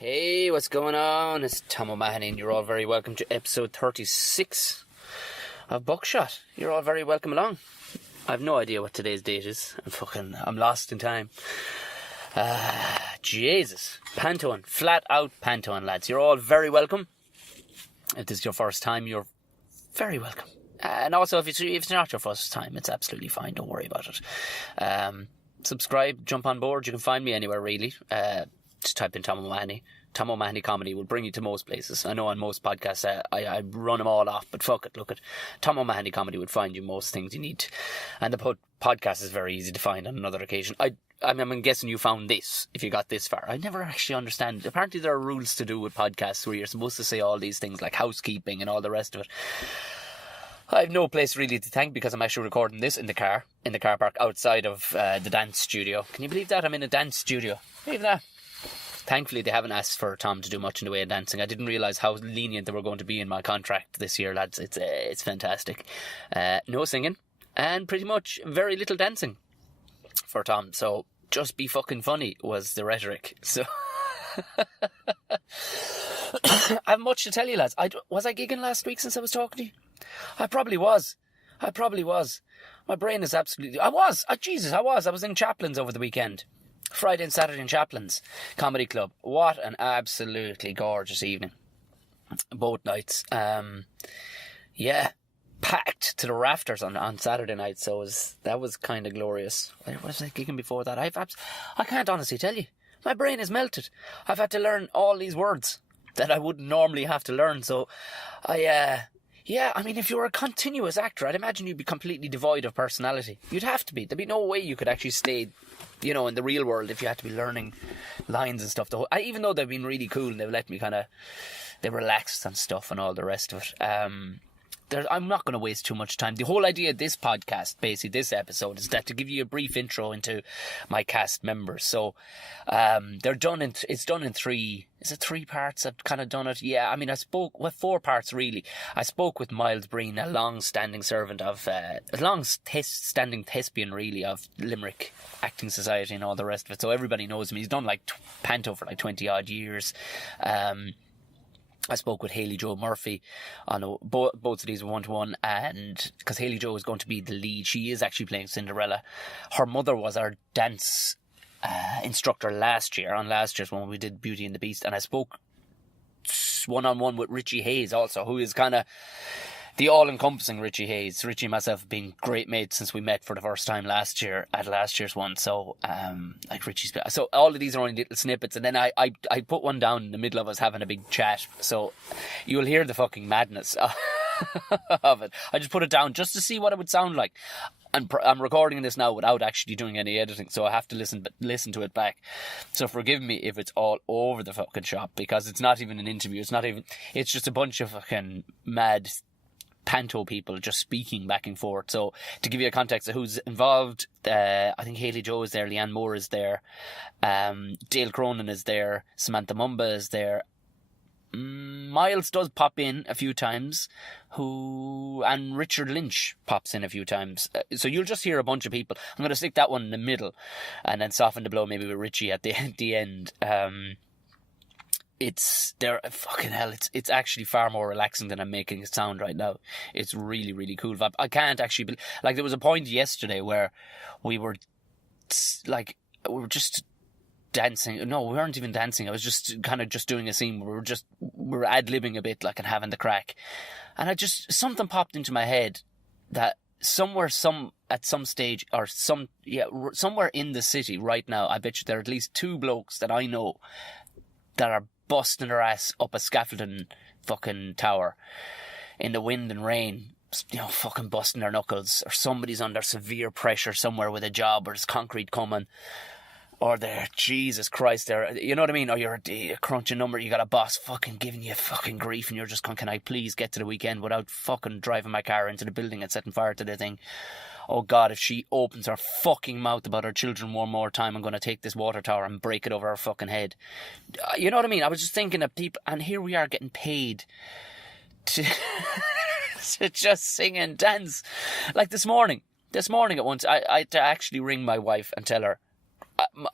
Hey, what's going on? It's Tom O'Mahony and you're all very welcome to episode 36 of Buckshot. You're all very welcome along. I have no idea what today's date is. I'm lost in time. Jesus. Panto-land. Flat out Panto-land, lads. You're all very welcome. If this is your first time, you're very welcome. And also, if it's not your first time, it's absolutely fine. Don't worry about it. Subscribe, jump on board. You can find me anywhere, really. Just type in Tom O'Mahony. Tom O'Mahony Comedy will bring you to most places. I know on most podcasts I run them all off, but fuck it, look at Tom O'Mahony Comedy would find you most things you need. And the podcast is very easy to find on another occasion. I'm guessing you found this, if you got this far. I never actually understand. Apparently there are rules to do with podcasts where you're supposed to say all these things like housekeeping and all the rest of it. I have no place really to thank because I'm actually recording this in the car park outside of the dance studio. Can you believe that? I'm in a dance studio. Believe that? Thankfully, they haven't asked for Tom to do much in the way of dancing. I didn't realise how lenient they were going to be in my contract this year, lads. It's fantastic. No singing and pretty much very little dancing for Tom. So just be fucking funny was the rhetoric. So I have much to tell you, lads. Was I gigging last week since I was talking to you? I probably was. My brain is absolutely... I was. I was in Chaplin's over the weekend. Friday and Saturday in Chaplin's Comedy Club. What an absolutely gorgeous evening. Both nights. Packed to the rafters on Saturday night. So that was kind of glorious. Where was I gigging before that? I can't honestly tell you. My brain is melted. I've had to learn all these words that I wouldn't normally have to learn. So if you were a continuous actor, I'd imagine you'd be completely devoid of personality. You'd have to be. There'd be no way you could actually stay, in the real world if you had to be learning lines and stuff. Even though they've been really cool and they've let me they relaxed and stuff and all the rest of it. I'm not going to waste too much time. The whole idea of this podcast, basically this episode, is that to give you a brief intro into my cast members. So it's done in three. Is it 3 parts? I've kind of done it. Yeah, I spoke with 4 parts really. I spoke with Miles Breen, a long-standing servant of, a long-standing thespian really of Limerick Acting Society and all the rest of it. So everybody knows him. He's done panto for 20 odd years. I spoke with Hayley Jo Murphy on both of these were 1-to-1, and because Hayley Jo is going to be the lead, she is actually playing Cinderella. Her mother was our dance instructor last year's one when we did Beauty and the Beast, and I spoke one-on-one with Richie Hayes also, who is kind of the all-encompassing Richie Hayes. Richie and myself have been great mates since we met for the first time last year at last year's one. So, Richie's... So all of these are only little snippets. And then I put one down in the middle of us having a big chat. So you'll hear the fucking madness of it. I just put it down just to see what it would sound like. And I'm recording this now without actually doing any editing, so I have to listen to it back. So forgive me if it's all over the fucking shop, because it's not even an interview. It's just a bunch of fucking mad panto people just speaking back and forth. So to give you a context of who's involved, I think Hayley Jo is there, Leanne Moore is there, Dale Cronin is there, Samantha Mumba is there, Miles does pop in a few times, and Richard Lynch pops in a few times. So you'll just hear a bunch of people. I'm going to stick that one in the middle and then soften the blow maybe with Richie at the end. It's actually far more relaxing than I'm making it sound right now. It's really, really cool. I can't actually there was a point yesterday where we were just dancing. No, we weren't even dancing. I was just kind of just doing a scene where we were ad-libbing a bit, and having the crack. And something popped into my head that somewhere in the city right now, I bet you there are at least 2 blokes that I know that are busting their ass up a scaffolding fucking tower in the wind and rain, fucking busting their knuckles, or somebody's under severe pressure somewhere with a job, or there's concrete coming, or they're, Jesus Christ, you know what I mean, or you're a crunching number, you got a boss fucking giving you fucking grief, and you're just going, can I please get to the weekend without fucking driving my car into the building and setting fire to the thing? Oh God, if she opens her fucking mouth about her children one more time, I'm going to take this water tower and break it over her fucking head. You know what I mean? I was just thinking of people, and here we are getting paid to, to just sing and dance. Like this morning at once, I had to actually ring my wife and tell her,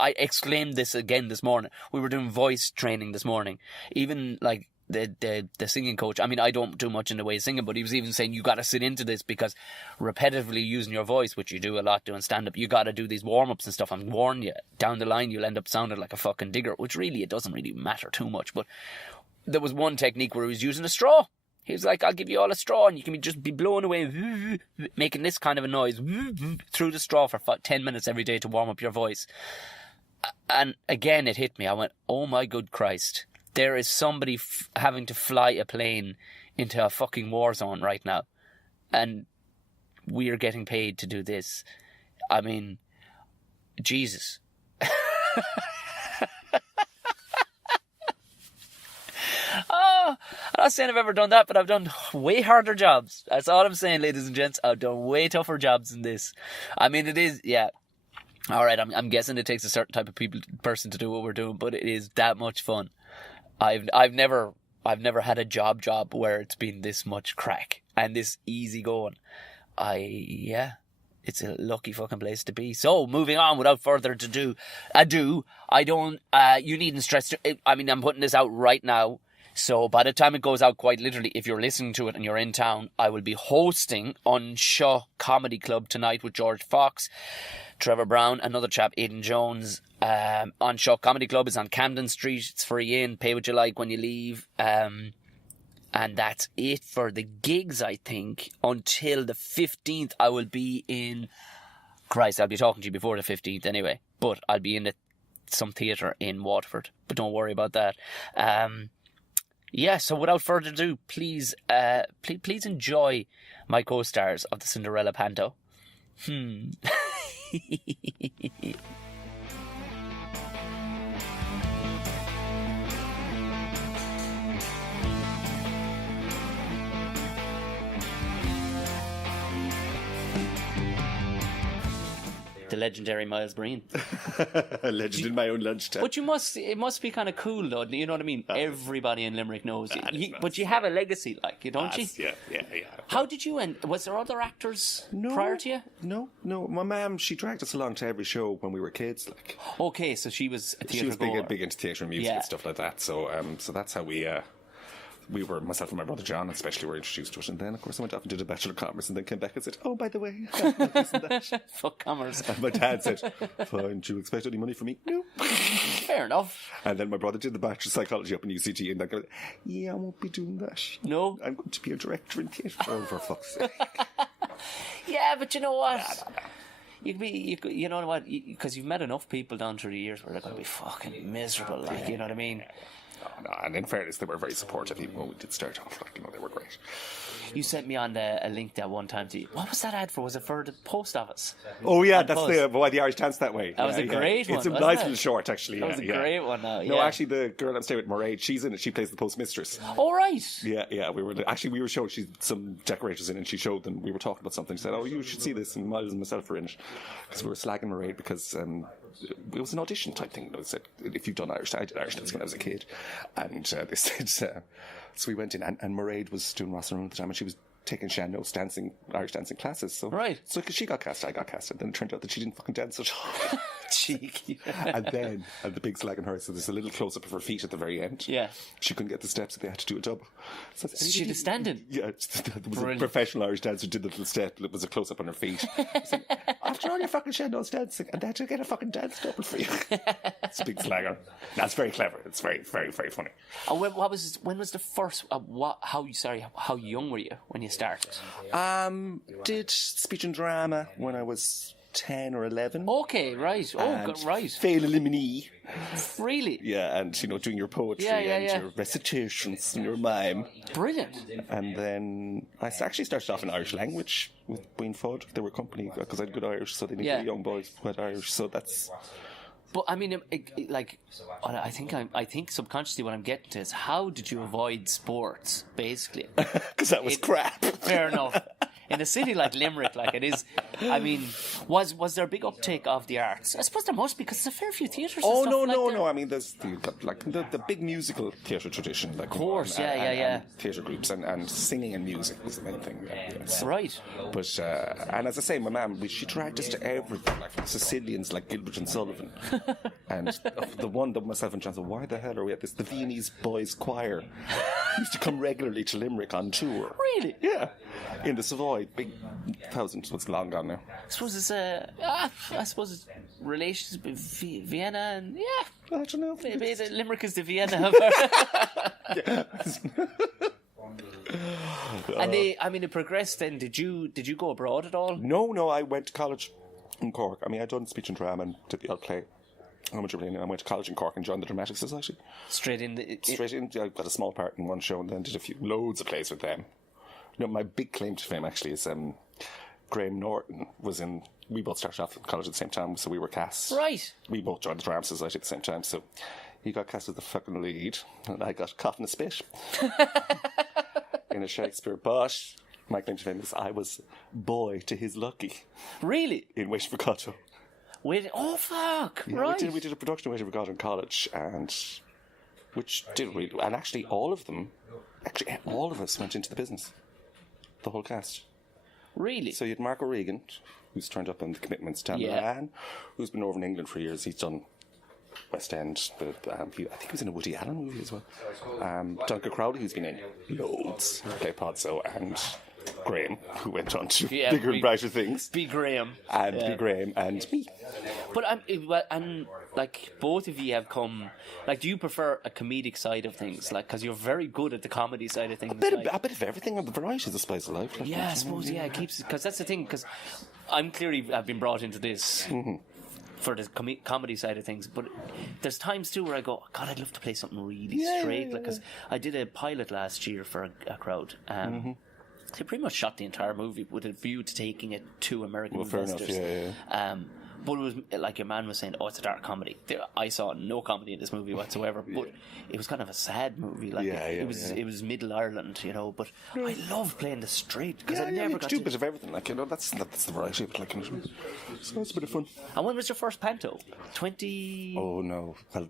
I exclaimed this again this morning. We were doing voice training this morning. Even like the singing coach, I mean, I don't do much in the way of singing, but he was even saying you got to sit into this because repetitively using your voice, which you do a lot doing stand-up, you got to do these warm-ups and stuff. I'm warning you, down the line you'll end up sounding like a fucking digger, which really, it doesn't really matter too much. But there was one technique where he was using a straw. He was like, I'll give you all a straw and you can just be blowing away, making this kind of a noise through the straw for 10 minutes every day to warm up your voice. And again, it hit me. I went, oh my good Christ. There is somebody having to fly a plane into a fucking war zone right now. And we are getting paid to do this. I mean, Jesus. Oh, I'm not saying I've ever done that, but I've done way harder jobs. That's all I'm saying, ladies and gents. I've done way tougher jobs than this. I mean, it is, yeah. All right, I'm guessing it takes a certain type of person to do what we're doing, but it is that much fun. I've never had a job where it's been this much crack and this easy going. It's a lucky fucking place to be. So moving on, without further ado, you needn't stress. I'm putting this out right now. So by the time it goes out, quite literally, if you're listening to it and you're in town, I will be hosting Unshaw Comedy Club tonight with George Fox, Trevor Brown, another chap, Aidan Jones. Unshaw Comedy Club is on Camden Street. It's free in, pay what you like when you leave. And that's it for the gigs, I think. Until the 15th, I will be in... Christ, I'll be talking to you before the 15th anyway. But I'll be in some theatre in Waterford. But don't worry about that. So without further ado, please enjoy my co-stars of the Cinderella Panto. The legendary Miles Breen. A legend in my own lunchtime. But it must be kind of cool though, you know what I mean? Everybody in Limerick knows you. But you have a legacy, like, don't you? Yeah. How did you end? Was there other actors prior to you? No. My mum, she dragged us along to every show when we were kids. Like, okay, so she was a theatre She was goer. big into theatre and music and stuff like that. So that's how we were, myself and my brother John especially, were introduced to it. And then, of course, I went off and did a Bachelor of Commerce and then came back and said, oh, by the way, fuck commerce. And my dad said, fine, do you expect any money from me? No. Fair enough. And then my brother did the Bachelor of Psychology up in UCH and I go, I won't be doing that. No. I'm going to be a director in theatre. Oh, for fuck's sake. Yeah, but you know what? You know what? Because you've met enough people down through the years where they're going to be fucking miserable, like, you know what I mean? No, and in fairness, they were very supportive even when we did start off. Like, they were great. You sent me on a link that one time to you. What was that ad for? Was it for the post office? Oh yeah, that's why the Irish dance that way. That was a great one. It's a nice little short, actually. That was a great one. No, actually, the girl I'm staying with, Mairead, she's in it. She plays the postmistress. All right. Yeah. We were showing. Some decorators in, and she showed them. We were talking about something. She said, "Oh, you should see this." And Miles and myself were in it because we were slagging Mairead because it was an audition type thing. They said, if you've done Irish, I did Irish dance when I was a kid, and they said. So we went in, and Mairead was doing Rosslyn at the time, and she was taking Shanno's Irish dancing classes. So, right. So she got cast, I got cast, and then it turned out that she didn't fucking dance at all. Cheeky. And the big slag on her, so there's a little close up of her feet at the very end. Yeah. She couldn't get the steps, so they had to do a double. So she did standing? Yeah, there was a professional Irish dancer who did the little step, it was a close up on her feet. Said, after all your fucking Shanno's dancing, and they had to get a fucking dance double for you. It's a big slag on. That's very clever. It's very, very, very funny. When was the first? How young were you when you started? Did speech and drama when I was 10 or 11. Okay, right. Right. Fail Elimini. Really? Yeah, and doing your poetry and your recitations and your mime. Brilliant. And then I actually started off in Irish language with Buin Fud. They were company because I had good Irish, so they needed young boys who had Irish. So that's. But I mean, I think subconsciously what I'm getting to is how did you avoid sports, basically? Because that was crap. Fair enough. In a city like Limerick, like it is, I mean, was there a big uptake of the arts? I suppose there must be, because there's a fair few theatres. Oh, and no, stuff no, like that. no. I mean, there's the big musical theatre tradition. Like, of course, yeah. And theatre groups and singing and music was the main thing. Yeah. Right. But, and as I say, my mum, she dragged us to everything, like from Sicilians like Gilbert and Sullivan. And the one that myself and John said, why the hell are we at this? The Viennese Boys Choir used to come regularly to Limerick on tour. Really? Yeah. In the Savoy, big thousands, it's long gone now. I suppose it's it's relations with Vienna and I don't know. maybe Limerick is the Vienna of And it progressed then. Did you go abroad at all? No, I went to college in Cork. I mean, I'd done speech and drama and did the odd play. I went to college in Cork and joined the Dramatic Society. Straight in. I got a small part in one show and then did loads of plays with them. My big claim to fame actually is Graham Norton was in. We both started off in college at the same time, so we were cast. Right. We both joined the Drama Society at the same time, so he got cast as the fucking lead, and I got caught in a spit in a Shakespeare. But my claim to fame is I was boy to his lucky. Really? In Waiting for Godot. Oh fuck! Yeah, right. We did a production of Waiting for Godot in college, and which did really well. And actually, all of us went into the business. The whole cast. Really? So you had Mark O'Regan, who's turned up in The Commitments, panto-land, who's been over in England for years. He's done West End, but I think he was in a Woody Allen movie as well. Duncan Crowley, who's been in loads, Play Podso, and Graham, who went on to bigger and brighter things. Be Graham. And Be Graham, and me. But like both of you have come. Like, do you prefer a comedic side of things? Like, because you're very good at the comedy side of things. A bit of everything. The variety is the spice of life. Like, I suppose. Yeah, it keeps, because that's the thing. Because I've been brought into this. For the comedy side of things, but there's times too where I go, God, I'd love to play something really straight. Because I did a pilot last year for a crowd. They pretty much shot the entire movie with a view to taking it to American investors. Fair enough, but it was like your man was saying, it's a dark comedy. I saw no comedy in this movie whatsoever, but it was kind of a sad movie. Like it was Middle Ireland, But I love playing the straight because I never got to do a bit of everything. Like, that's the variety of it. Like, so it's a bit of fun. And when was your first panto? 20? Oh no! Well,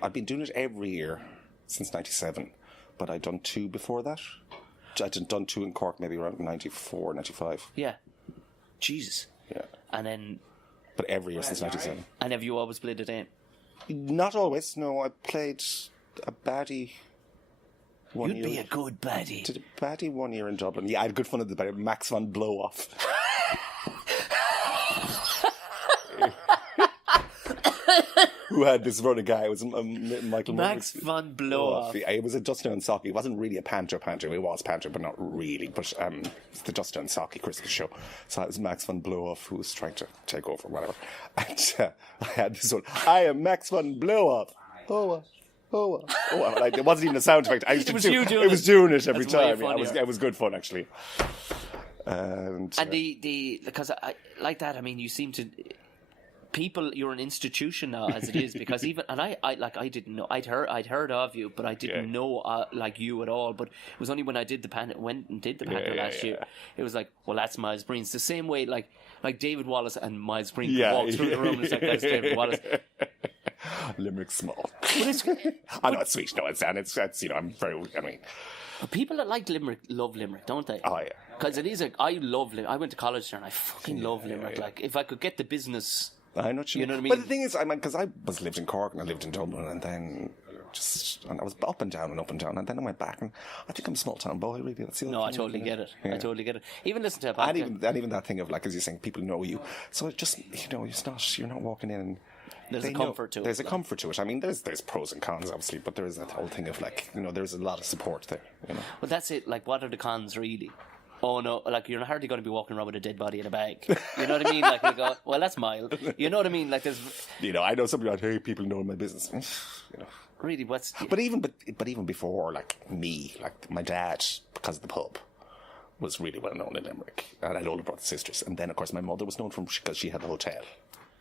I've been doing it every year since '97, but I'd done 2 before that. I'd done 2 in Cork, maybe around 94, 95. Yeah. Jesus. Yeah. And then. But every year since '97. And have you always played it in? Not always. No, I played a baddie. You'd be a good baddie. Did a baddie 1 year in Dublin. Yeah, I had good fun at the baddie. Max von Blowoff. Who had this running guy? It was Michael Max von Blowoff. It was a Dustin and Socky. It wasn't really a panto. It was panto, but not really. But it's the Dustin and Socky Christmas show. So it was Max von Blowoff who was trying to take over, whatever. And I had this one. I am Max von Blowoff. Like, it wasn't even a sound effect. It was doing it every time. It was good fun, actually. And because I like that. I mean, you seem to. People, you're an institution now as it is, because I didn't know. I'd heard of you, but I didn't know like you at all. But it was only when I did the panto last year. It was like, well, that's Miles Breen. It's the same way like David Wallace and Miles Breen walk through the room. And it's like, that's David Wallace. Limerick's small. I know it's sweet. No, it's I'm very. I mean, but people that like Limerick love Limerick, don't they? Oh yeah. Because it is I love Limerick. I went to college there and I fucking love Limerick. Yeah. Like, if I could get the business. I know you know what I mean. But the thing is, because I lived in Cork and I lived in Dublin, and then I was up and down, and then I went back, and I think I'm a small town boy. Really, that's the I totally get it. Yeah. I totally get it. Even listen to and even that thing of, like, as you're saying, people know you. So it just you're not walking in. And there's a comfort to it. There's a comfort to it. I mean, there's pros and cons, obviously, but there is that whole thing of, like, there's a lot of support there. Well, that's it. Like, what are the cons really? Oh no, like, you're hardly going to be walking around with a dead body in a bag. You know what I mean? Like, you go, well, that's mild. You know what I mean? Like, there's... I know somebody out here, people know my business. Really, what's... But even before, like, me, like, my dad, because of the pub, was really well known in Limerick. And I had older brothers and sisters. And then, of course, my mother was known because she had a hotel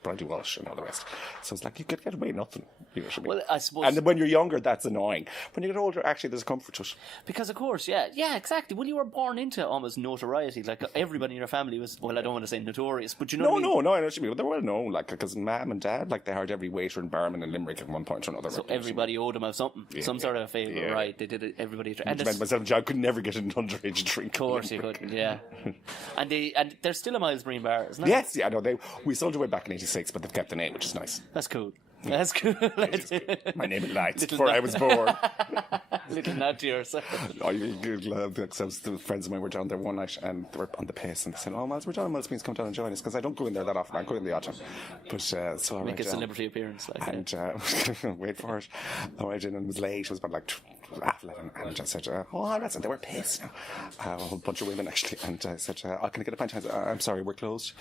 Bridie Walsh and all the rest. So it's like, you could get away with nothing. You know what I mean? Well, I suppose... And then when you're younger, that's annoying. When you get older, actually, there's a comfort to it. Because, of course, yeah, exactly. When you were born into almost notoriety, like everybody in your family was, well, I don't want to say notorious, but you know what I mean? No, I know what you mean. They're well known, like, because Mum and Dad, like, they hired every waiter and barman in Limerick at one point or another. So everybody owed them of something, some sort of a favour, right? They did it, everybody... And myself and John could never get an underage drink. Of course you could, yeah. and there's still a Miles Breen bar, isn't it? Yes, yeah, no, we sold away back in 86, but they've kept the name, which is nice. That's cool. That's cool. My name in lights before I was born. Little nod to yourself. The friends of mine were down there one night and they were on the piss and they said, "Oh, Miles, we're down at Miles Breen's, come down and join us," because I don't go in there that often. I go in the odd time. But so I Make went a down. celebrity appearance. Like, and wait for it. I went in and was late. It was about like 11, and I said, "Oh, that's," and they were pissed. A whole bunch of women actually. And I said, "Oh, can I get a pint?" I said, "I'm sorry, we're closed."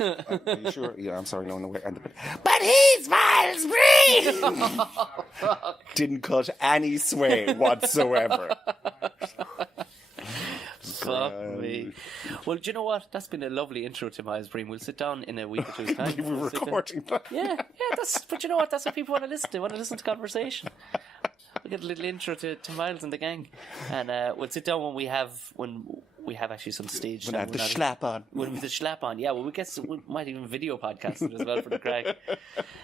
Are you sure? Yeah, I'm sorry, no way. But he's Miles Breen. Didn't cut any sway whatsoever. Fuck me. Well, do you know what? That's been a lovely intro to Miles Breen. We'll sit down in a week or two's time. We were recording that. Yeah. But you know what? That's what people want to listen to. Want to listen to conversation. We'll get a little intro to Miles and the gang, and we'll sit down when we have actually some stage. When I have the schlap on. When we have the schlap on, yeah. Well, we might even video podcast it as well for the crack.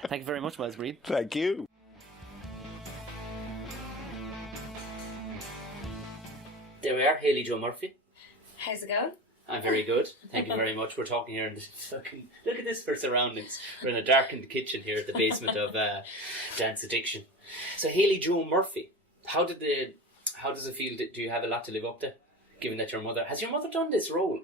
Thank you very much, Miles Breen. Thank you. There we are, Hayley Joe Murphy. How's it going? I'm very good. Thank you very much. We're talking here in this fucking... Look at this for surroundings. We're in a darkened kitchen here at the basement of Dance Addiction. So Hayley Joe Murphy, how does it feel? Do you have a lot to live up to? Given that your mother... Has your mother done this role?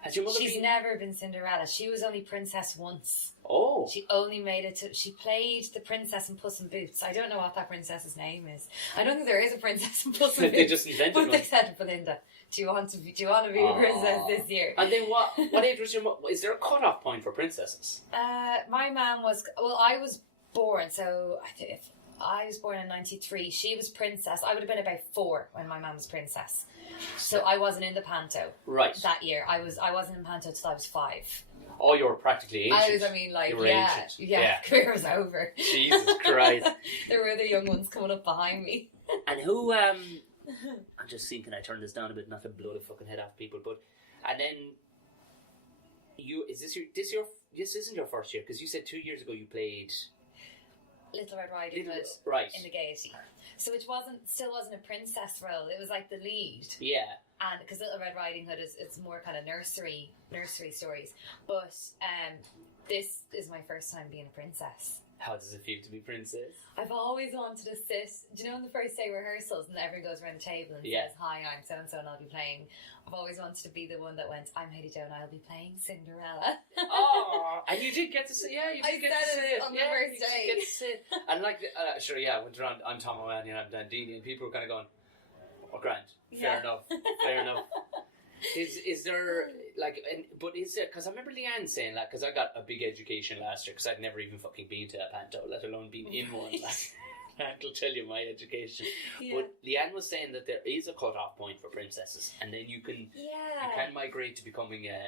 Has your mother She's never been Cinderella. She was only princess once. Oh. She only made it to... She played the princess in Puss in Boots. I don't know what that princess's name is. I don't think there is a princess in Puss in Boots. They just invented one. But they said, "Belinda, do you want to be a princess this year?" And then what age was your mother? Is there a cut-off point for princesses? My mum was... Well, I was born, so I think if I was born in 93. She was princess. I would have been about 4 when my mum was princess. So I wasn't in the panto that year. I wasn't in panto till I was 5. Oh, you were practically ancient. Yeah. Career was over. Jesus Christ. There were other young ones coming up behind me. And who, I'm just seeing, can I turn this down a bit, not to blow the fucking head off people, but, and then, this isn't your first year, because you said 2 years ago you played... Little Red Riding Hood in the Gaiety. So it still wasn't a princess role. It was like the lead. Yeah. And because Little Red Riding Hood it's more kind of nursery stories. But this is my first time being a princess. How does it feel to be princess? I've always wanted to sit. Do you know on the first day rehearsals and everyone goes around the table and says, "Hi, I'm so and so and I'll be playing." I've always wanted to be the one that went, "I'm Hayley Joe and I'll be playing Cinderella." Oh, and you did get to say, yeah, you did get to say it on the first day. You did get to say it. And like, sure, yeah, I went around. I'm Tom O'Mahony and I'm Dan Deeney, and people were kind of going, "Oh, grand, fair enough." Is there but is there? Because I remember Leanne saying that, because I got a big education last year because I'd never even fucking been to a panto, let alone been in one. I'll tell you my education. Yeah. But Leanne was saying that there is a cut-off point for princesses, and then you can migrate to becoming a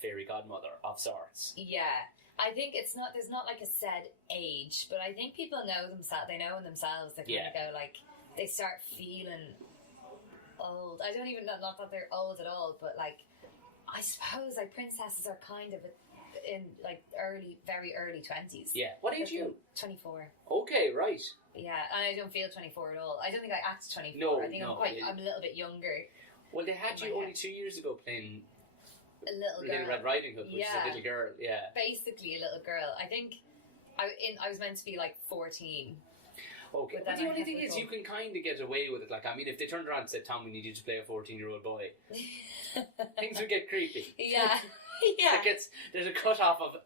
fairy godmother of sorts. Yeah. I think there's not like a set age, but I think people know themselves. They know in themselves. They kind of go like, they start feeling old. I don't even know, not that they're old at all, but like, I suppose like princesses are kind of in like very early 20s. Yeah. What age are you? 24. Okay, right. Yeah, and I don't feel 24 at all. I don't think I act 24. No, I think I'm a little bit younger. Well, they had you only 2 years ago playing a little girl. Little Red Riding Hood, which is a little girl. Yeah. Basically a little girl. I think I was meant to be like 14. Okay, but the only thing is you can kind of get away with it. Like, I mean, if they turned around and said, "Tom, we need you to play a 14-year-old boy," things would get creepy. Yeah. Yeah. There's a cut-off of...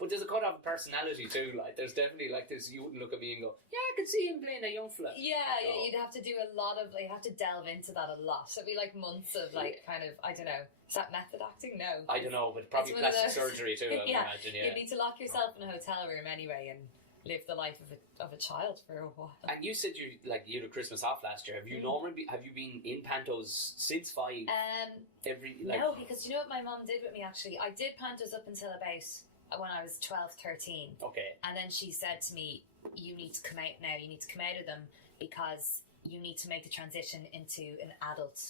But there's a cut-off of personality too. Like, there's definitely like this... You wouldn't look at me and go, "Yeah, I could see him playing a young fella." Yeah, you'd have to do a lot of... you have to delve into that a lot. So it'd be like months of like kind of... I don't know. Is that method acting? No. I don't know, but probably plastic surgery too, I imagine, yeah. You need to lock yourself in a hotel room anyway and live the life of a child for a while. And you said you had a Christmas off last year. Have you have you been in pantos since 5? No, because you know what my mum did with me actually? I did pantos up until about when I was 12, 13. Okay. And then she said to me, you need to come out now. You need to come out of them because you need to make the transition into an adult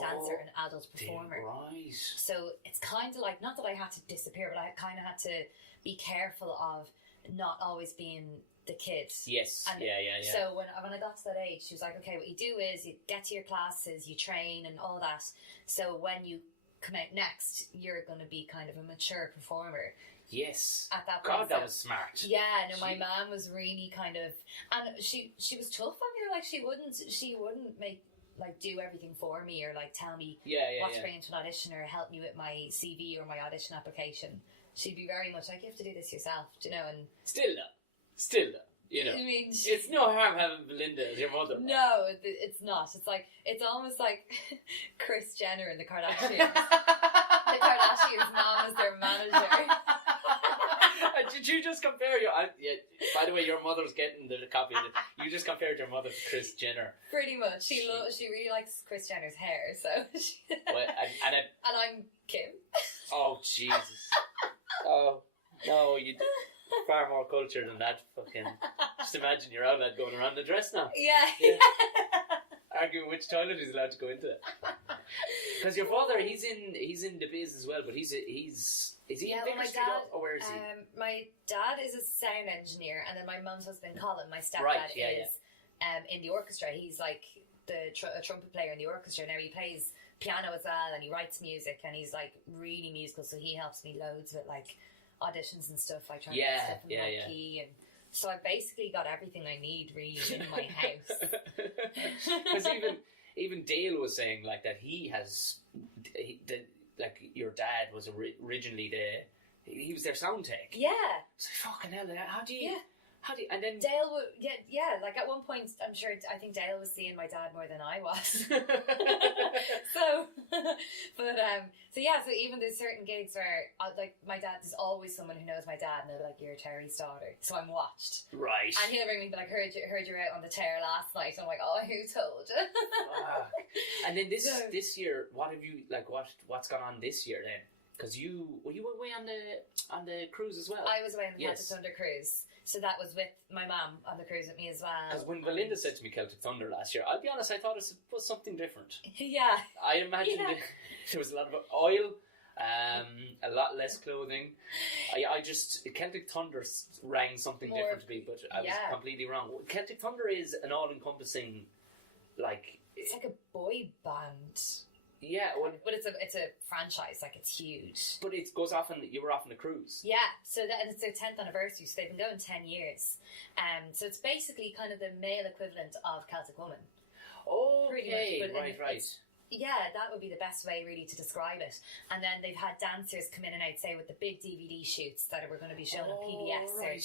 dancer, an adult performer. Right. So it's kind of like, not that I had to disappear, but I kind of had to be careful of not always being the kid. Yes. And yeah. So when I got to that age, she was like, okay, what you do is you get to your classes, you train and all that. So when you come out next, you're going to be kind of a mature performer. Yes. At that point. God, that was smart. Yeah, no, my mum was really kind of, and she was tough on me. Like she wouldn't make do everything for me or like tell me what to bring into an audition or help me with my CV or my audition application. She'd be very much like, you have to do this yourself, you know. And still though, you know. I mean, it's no harm having Belinda as your mother. No, it's not. It's almost like Kris Jenner and the Kardashians. The Kardashians' mom is their manager. Did you just compare by the way, your mother's getting the copy of it. You just compared your mother to Kris Jenner. Pretty much. She really likes Kris Jenner's hair, so and I'm Kim. Oh Jesus. Oh no, you far more culture than that. Fucking just imagine your outlet going around the dress now. Yeah. Arguing which toilet he's allowed to go into. Because your father, he's in the biz as well, but is he in Vicar Street or where is he? My dad is a sound engineer, and then my mum's husband Colin, my stepdad, is in the orchestra. He's like a trumpet player in the orchestra. Now he plays piano as well, and he writes music, and he's like really musical. So he helps me loads with like auditions and stuff, like trying to get stuff in my key and. So I've basically got everything I need really in my house. Because even Dale was saying like that like your dad was originally he was their sound tech. Yeah. So fucking hell, how do you and then Dale would like at one point I think Dale was seeing my dad more than I was. So even there's certain gigs where like my dad, there's always someone who knows my dad and they're like, you're Terry's daughter, so I'm watched. Right. And he'll ring me and be like, heard you out on the tear last night. I'm like, oh, who told you? And then this year, what have you what's gone on this year then? Because were you away on the cruise as well? I was away on the Celtic Thunder cruise. So that was with my mum on the cruise with me as well. Because when Belinda said to me Celtic Thunder last year, I'll be honest, I thought it was something different. Yeah. I imagined there was a lot of oil, a lot less clothing. I just, Celtic Thunder rang something different to me, but I was completely wrong. Celtic Thunder is an all-encompassing, it's like a boy band. Yeah, but it's a franchise, like it's huge. But it goes off you were off on a cruise. Yeah, and it's their 10th anniversary, so they've been going 10 years. So it's basically kind of the male equivalent of Celtic Woman. Oh, okay, right. Yeah, that would be the best way really to describe it. And then they've had dancers come in and out, say with the big DVD shoots that we're going to be showing on PBS. Right,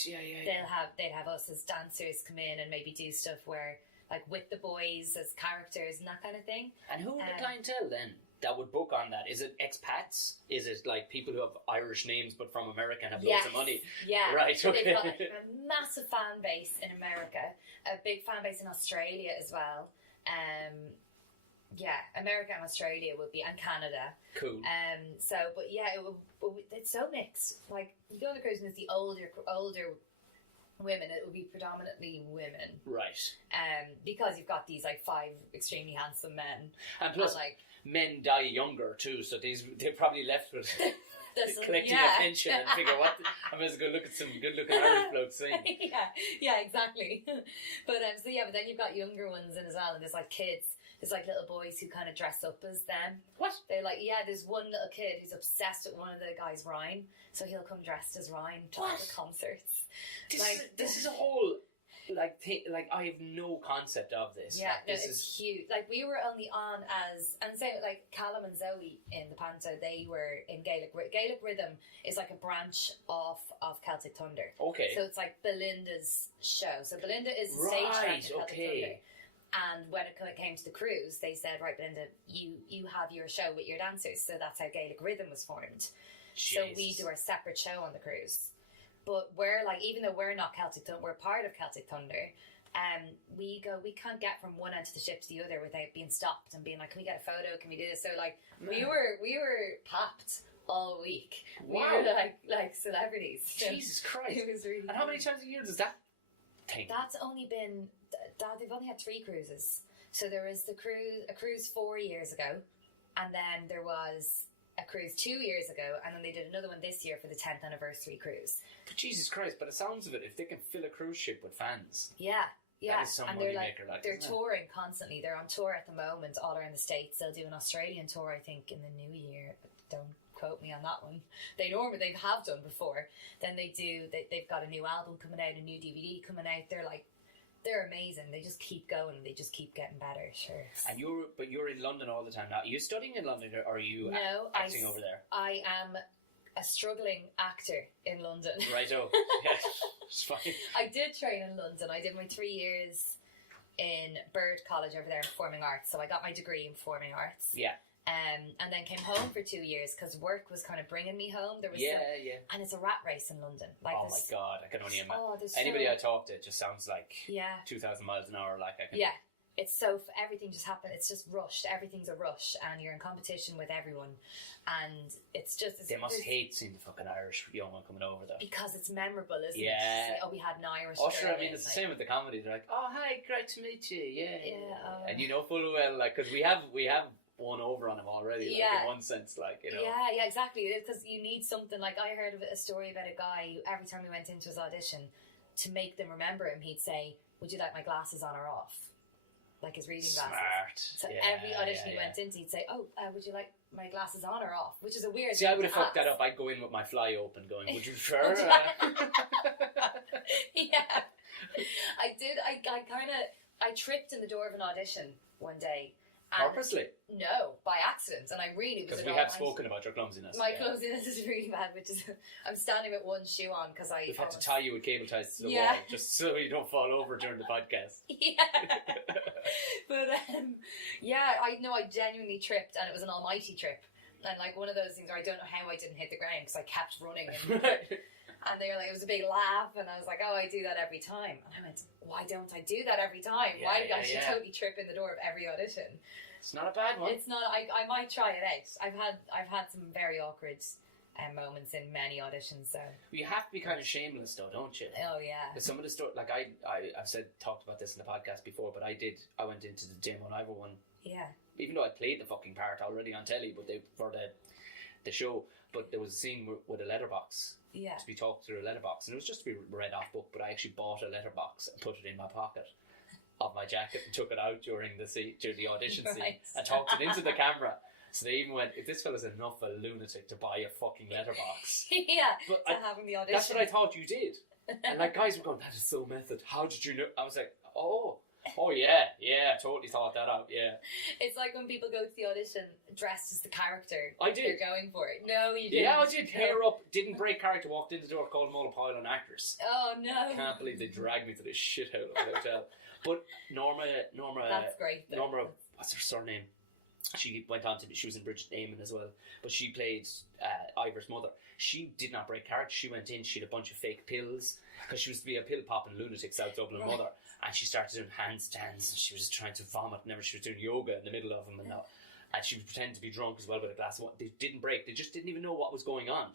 they'd have us as dancers come in and maybe do stuff where. Like with the boys as characters and that kind of thing. And who are the clientele then that would book on that? Is it expats? Is it like people who have Irish names but from America and have loads of money? Yeah. Right, okay. They've got a massive fan base in America, a big fan base in Australia as well. America and Australia would be, and Canada. Cool. It's so mixed. Like you go on the cruise and it's the older women, it will be predominantly women, right? Because you've got these like 5 extremely handsome men, and plus men die younger too, so they're probably left with collecting a pension and figure I might as well go look at some good looking Irish blokes sing. yeah, exactly. But then you've got younger ones in as well, and there's like kids. There's like little boys who kind of dress up as them. What? They're like, there's one little kid who's obsessed with one of the guys, Ryan. So he'll come dressed as Ryan to all the concerts. This is a whole thing. Like I have no concept of this. Yeah, it's huge. Like we were only on like Callum and Zoe in the panto. They were in Gaelic. Gaelic rhythm is like a branch of Celtic Thunder. Okay. So it's like Belinda's show. So Belinda is the stage director of Celtic Thunder. And when it came to the cruise, they said, right, Belinda, you have your show with your dancers. So that's how Gaelic Rhythm was formed. Jeez. So we do our separate show on the cruise. But we're like, even though we're not Celtic Thunder, we're part of Celtic Thunder. We can't get from one end of the ship to the other without being stopped and being like, can we get a photo? Can we do this? So like, we were papped all week. Wow. We were like celebrities. So Jesus Christ. it was really And how many cool. times a year does that thing? That's only been they've only had 3 cruises. So there was a cruise 4 years ago, and then there was a cruise 2 years ago, and then they did another one this year for the 10th anniversary cruise. But Jesus Christ, by the sounds of it, if they can fill a cruise ship with fans, Yeah. that is some and money they're maker, like, they're isn't it? touring constantly. They're on tour at the moment all around the States. They'll do an Australian tour, I think, in the new year. Don't quote me on that one. They have done before. Then they've got a new album coming out, a new DVD coming out. They're amazing. They just keep going. They just keep getting better. Sure. And you're in London all the time now. Are you studying in London, or are you acting over there? I am a struggling actor in London. Righto. Yeah, it's fine. I did train in London. I did my 3 years in Bird College over there in performing arts. So I got my degree in performing arts. Yeah. And then came home for 2 years because work was kind of bringing me home. There was and it's a rat race in London. Oh my God, I can only imagine. there's Anybody I talk to, it just sounds like yeah, 2,000 miles an hour. Like I can. yeah. It's so everything just happened. It's just rushed. Everything's a rush, and you're in competition with everyone, and it's just. They must hate seeing the fucking Irish young one coming over though. Because it's memorable, isn't it? Yeah. Like, we had an Irish. Oh sure, girl I mean in, it's the same with the comedy. They're like, oh hi, great to meet you. Yeah. Yeah. And you know full well, like, because we have won over on him already. Like, in one sense, like, you know. Yeah, exactly. Because you need something. Like I heard of a story about a guy who every time he went into his audition, to make them remember him, he'd say, "Would you like my glasses on or off?" Like his reading glasses. Smart. So every audition he went into, he'd say, "Oh, would you like my glasses on or off?" Which is a weird. See, I would thing have to fucked that ask. up. I'd go in with my fly open, going, "Would you prefer?" Yeah, I did. I tripped in the door of an audition one day. And Purposely? No, by accident, and I really was. Because we have spoken about your clumsiness. My clumsiness is really bad, which is I'm standing with one shoe on because We've had to tie you with cable ties to the wall just so you don't fall over during the podcast. Yeah, but I genuinely tripped, and it was an almighty trip, and like one of those things where I don't know how I didn't hit the ground because I kept running and they were like, it was a big laugh, and I was like, oh, I do that every time. And I went, why don't I do that every time? Why did I should totally trip in the door of every audition? It's not a bad one. It's not. I might try it out. I've had some very awkward moments in many auditions. So you have to be kind of shameless, though, don't you? Oh yeah. Because some of the story, like I've talked about this in the podcast before, but I went into the Damon Ivor one. Yeah. Even though I played the fucking part already on telly, but for the show, but there was a scene with a letterbox. Yeah. To be talked through a letterbox, and it was just to be read off book, but I actually bought a letterbox and put it in my pocket of my jacket and took it out during the audition scene and talked it into the camera. So they even went, if this fella's enough of a lunatic to buy a fucking letterbox. Yeah, but having the audition. That's what I thought you did. And like guys were going, that is so method. How did you know? I was like, oh yeah, I totally thought that out, yeah. It's like when people go to the audition dressed as the character I did. they're going for. No, you didn't. Yeah, I did. Hair up, didn't break character, walked in the door, called them all a pile on actors. Oh no. I can't believe they dragged me to this shit out of the hotel. But Norma. That's great though. Norma, what's her surname? She went on to, she was in Bridget Damon as well, but she played Ivor's mother. She did not break character. She went in, she had a bunch of fake pills, because she was to be a pill popping lunatic South Dublin mother, and she started doing handstands, and she was trying to vomit, and she was doing yoga in the middle of them, and she was pretending to be drunk as well with a glass of wine. They didn't break, they just didn't even know what was going on.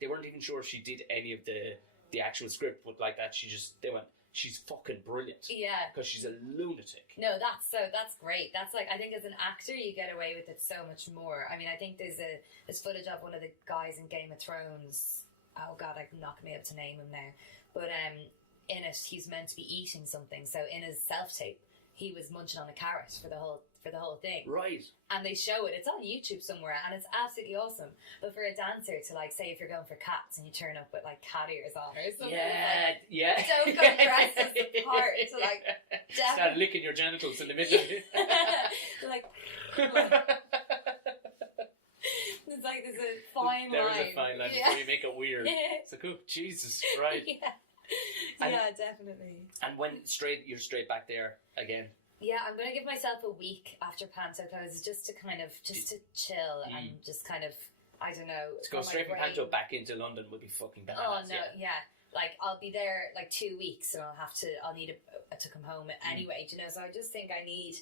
They weren't even sure if she did any of the actual script, but like that, they went, she's fucking brilliant. Yeah. Because she's a lunatic. No, that's great. That's like, I think as an actor you get away with it so much more. I mean, I think there's footage of one of the guys in Game of Thrones. Oh God, I'm not gonna be able to name him now. But in it, he's meant to be eating something. So in his self-tape, he was munching on a carrot for the whole thing. Right. And they show it. It's on YouTube somewhere, and it's absolutely awesome. But for a dancer to like say if you're going for cats and you turn up with like cat ears on or something, don't go dressed as the part. So like, start licking your genitals in the middle. like. It's like there's a fine line. There is a fine line before you make it weird. It's like, oh, Jesus, right. Yeah, definitely. And when you're straight back there again? Yeah, I'm going to give myself a week after Panto closes just to chill and just kind of, I don't know. To go straight from Panto back into London would be fucking bananas. Oh, no, yeah. Like, I'll be there like 2 weeks and I'll need to come home anyway, do you know? So I just think I need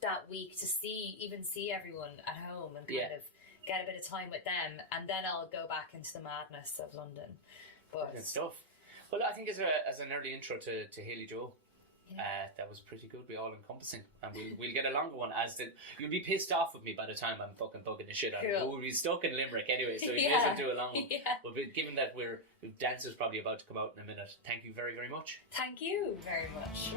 that week to see everyone at home and kind of get a bit of time with them, and then I'll go back into the madness of London. But Good stuff. Well, I think as an early intro to Haley Joe, that was pretty good. We're all encompassing, and we'll get a longer one. You'll be pissed off with me by the time I'm fucking bugging the shit out of you. We'll be stuck in Limerick anyway, so you may as well do a long one. But given that Dancer's probably about to come out in a minute, thank you very, very much. thank you very much.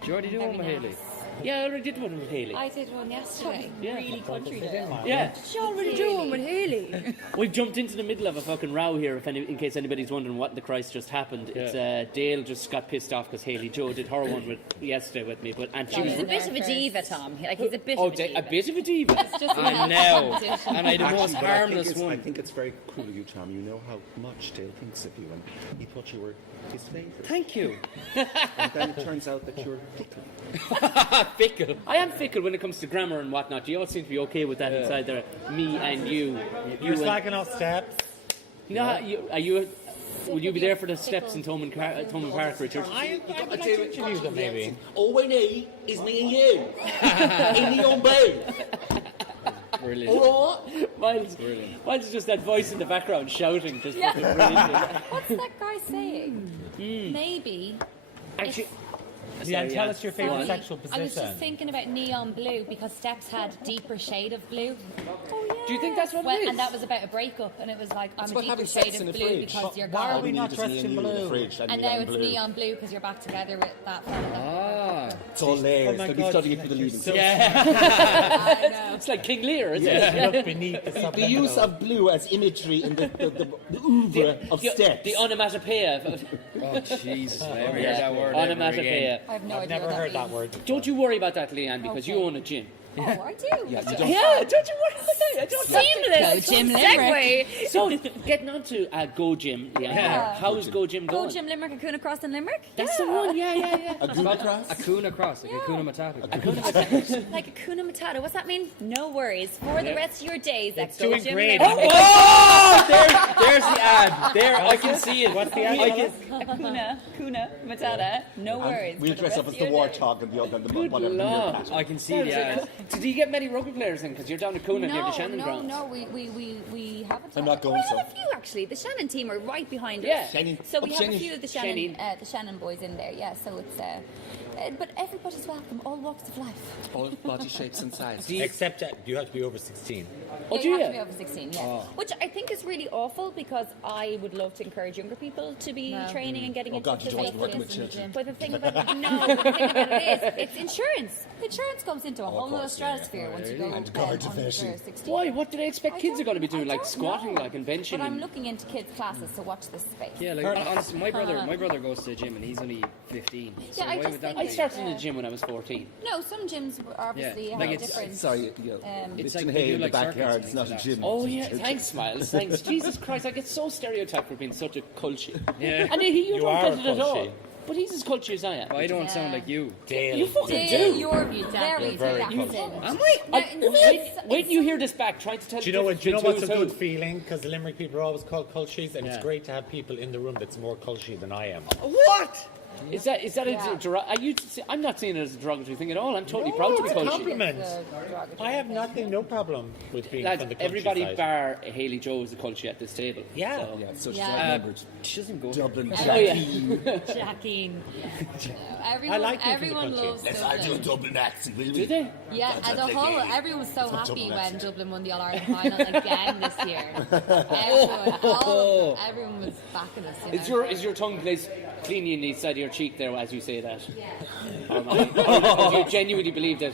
Did you already do one with Very Haley? nice. Yeah, I already did one with Haley. I did one yesterday. Really country though. Yeah. Did you already do one with Haley? We've jumped into the middle of a fucking row here, in case anybody's wondering what in the Christ just happened. It's Dale just got pissed off because Haley Joe did her one yesterday with me, and she was... He's a bit of a diva, Tom. Like, he's a bit of a diva. a bit of a diva. It's just I know. competition. And I the most Actually, but harmless I one. think it's very cool of you, Tom. You know how much Dale thinks of you, and he thought you were his favourite. Thank you. And then it turns out that you're fickle. Fickle. I am fickle when it comes to grammar and whatnot. You all seem to be okay with that inside there. Me and you. You're slacking off steps. No, will you be there for the steps in Thomond Park, Richard? I'd like to interview them, maybe. All we need is me and you in the on booth. Brilliant. All right? Miles is just that voice in the background shouting. Just fucking brilliant. What's that guy saying? Maybe. Actually, Yeah, tell us your favourite Sorry. sexual I was just position. thinking about neon blue because Steps had deeper shade of blue. Oh yeah. do you think that's what it is? And that was about a breakup, and it was like I'm a what deeper having shade sex of in a blue fridge. because you're Why are gone. we not dressed in blue? And now it's neon blue because you're back together with that fella. Ah. It's all layers. Oh my They'll be God, studying it for the leaving. so- I know. It's like King Lear, isn't it? Look beneath the The subliminal. use of blue as imagery in the oeuvre of steps. The onomatopoeia. Oh, Jesus. I haven't heard that word ever again. Onomatopoeia. I have no I've idea. never what heard that means. word. Don't you worry about that, Leanne, because you Okay. own a gym. Oh, I do. Yeah, don't you worry about that. Seamless. Go Gym Limerick. So, getting on to Go Gym, Leanne. Yeah. How's Go Gym Go going? Gym Limerick, Acuna Cross and Limerick. That's the one, yeah. Acuna Cross, like Acuna Matata. Like Acuna Matata. What's that mean? No worries. For the rest of your days at Go doing Gym great. Limerick. Oh, there's the ad. There, I can see it. What's the ad? Acuna Matata. No worries. We'll For the dress rest up as of the your days. warthog and the Good whatever. Lord. meerkat. I can see the ad. Did you get many rugby players in? Because you're down at Coonan near the Shannon grounds. No, we haven't. I'm not going, We so. have a few actually. The Shannon team are right behind Yeah. us. Shannon. So we Up have a Shannon. few of the Shannon boys in there. Yeah, so it's but everybody's welcome, all walks of life. All body shapes and sizes. Except that you have to be over 16. Oh, Yeah, do you have you? to be over 16, yeah. Which I think is really awful because I would love to encourage younger people to be training and getting into God, you don't want to be working fitness. with children. But the thing about it, it's insurance. Insurance comes into a whole other stratosphere once you go And under guard division. 16. Why? What do they expect I kids are going to be don't- doing? I Like don't squatting, know. like and benching? But I'm and- looking into kids' classes, so watch this space. Yeah, like honestly, my brother goes to the gym and he's only 15. So Yeah, I why just would that think I be? started in the gym when I was 14. No, some gyms obviously Yeah, have like it's- different. Sorry, It's it's like in they hay do in the like circuits backyard. and It's not a things gym. Oh yeah, thanks, Miles. Thanks. Jesus Christ, I get so stereotyped for being such a culture. Yeah. And you don't are get it at all. culty. But he's as culture as I am. But I don't sound like you. Dale. You fucking Dale, do. you're very reactive. Am I? Wait till you hear this back. Trying to tell Do you know what? Do you know between what's a two good and feeling? Because the Limerick people are always called cultures, and Yeah. it's great to have people in the room that's more culture than I am. What? Is that Yeah. are you? I'm not seeing it as a derogatory thing at all. I'm totally proud to be it's a culture. compliment. I have no problem with being Lads, from the everybody countryside. bar Haley Joe is a culture at this table. Yeah. So- Yeah, so she's Yeah. outnumbered. She doesn't go. Dublin. Oh yeah. Jacqueline. I like being from the Everyone country. loves Let's all do a Dublin. Dublin accent, will we? Did they? Yeah, as a whole, everyone was so happy Dublin when accent. Dublin won the All Ireland final again this year. Everyone was backing us. You know? Is your tongue placed cleanly in the side of your cheek there as you say that? Or do you genuinely believe that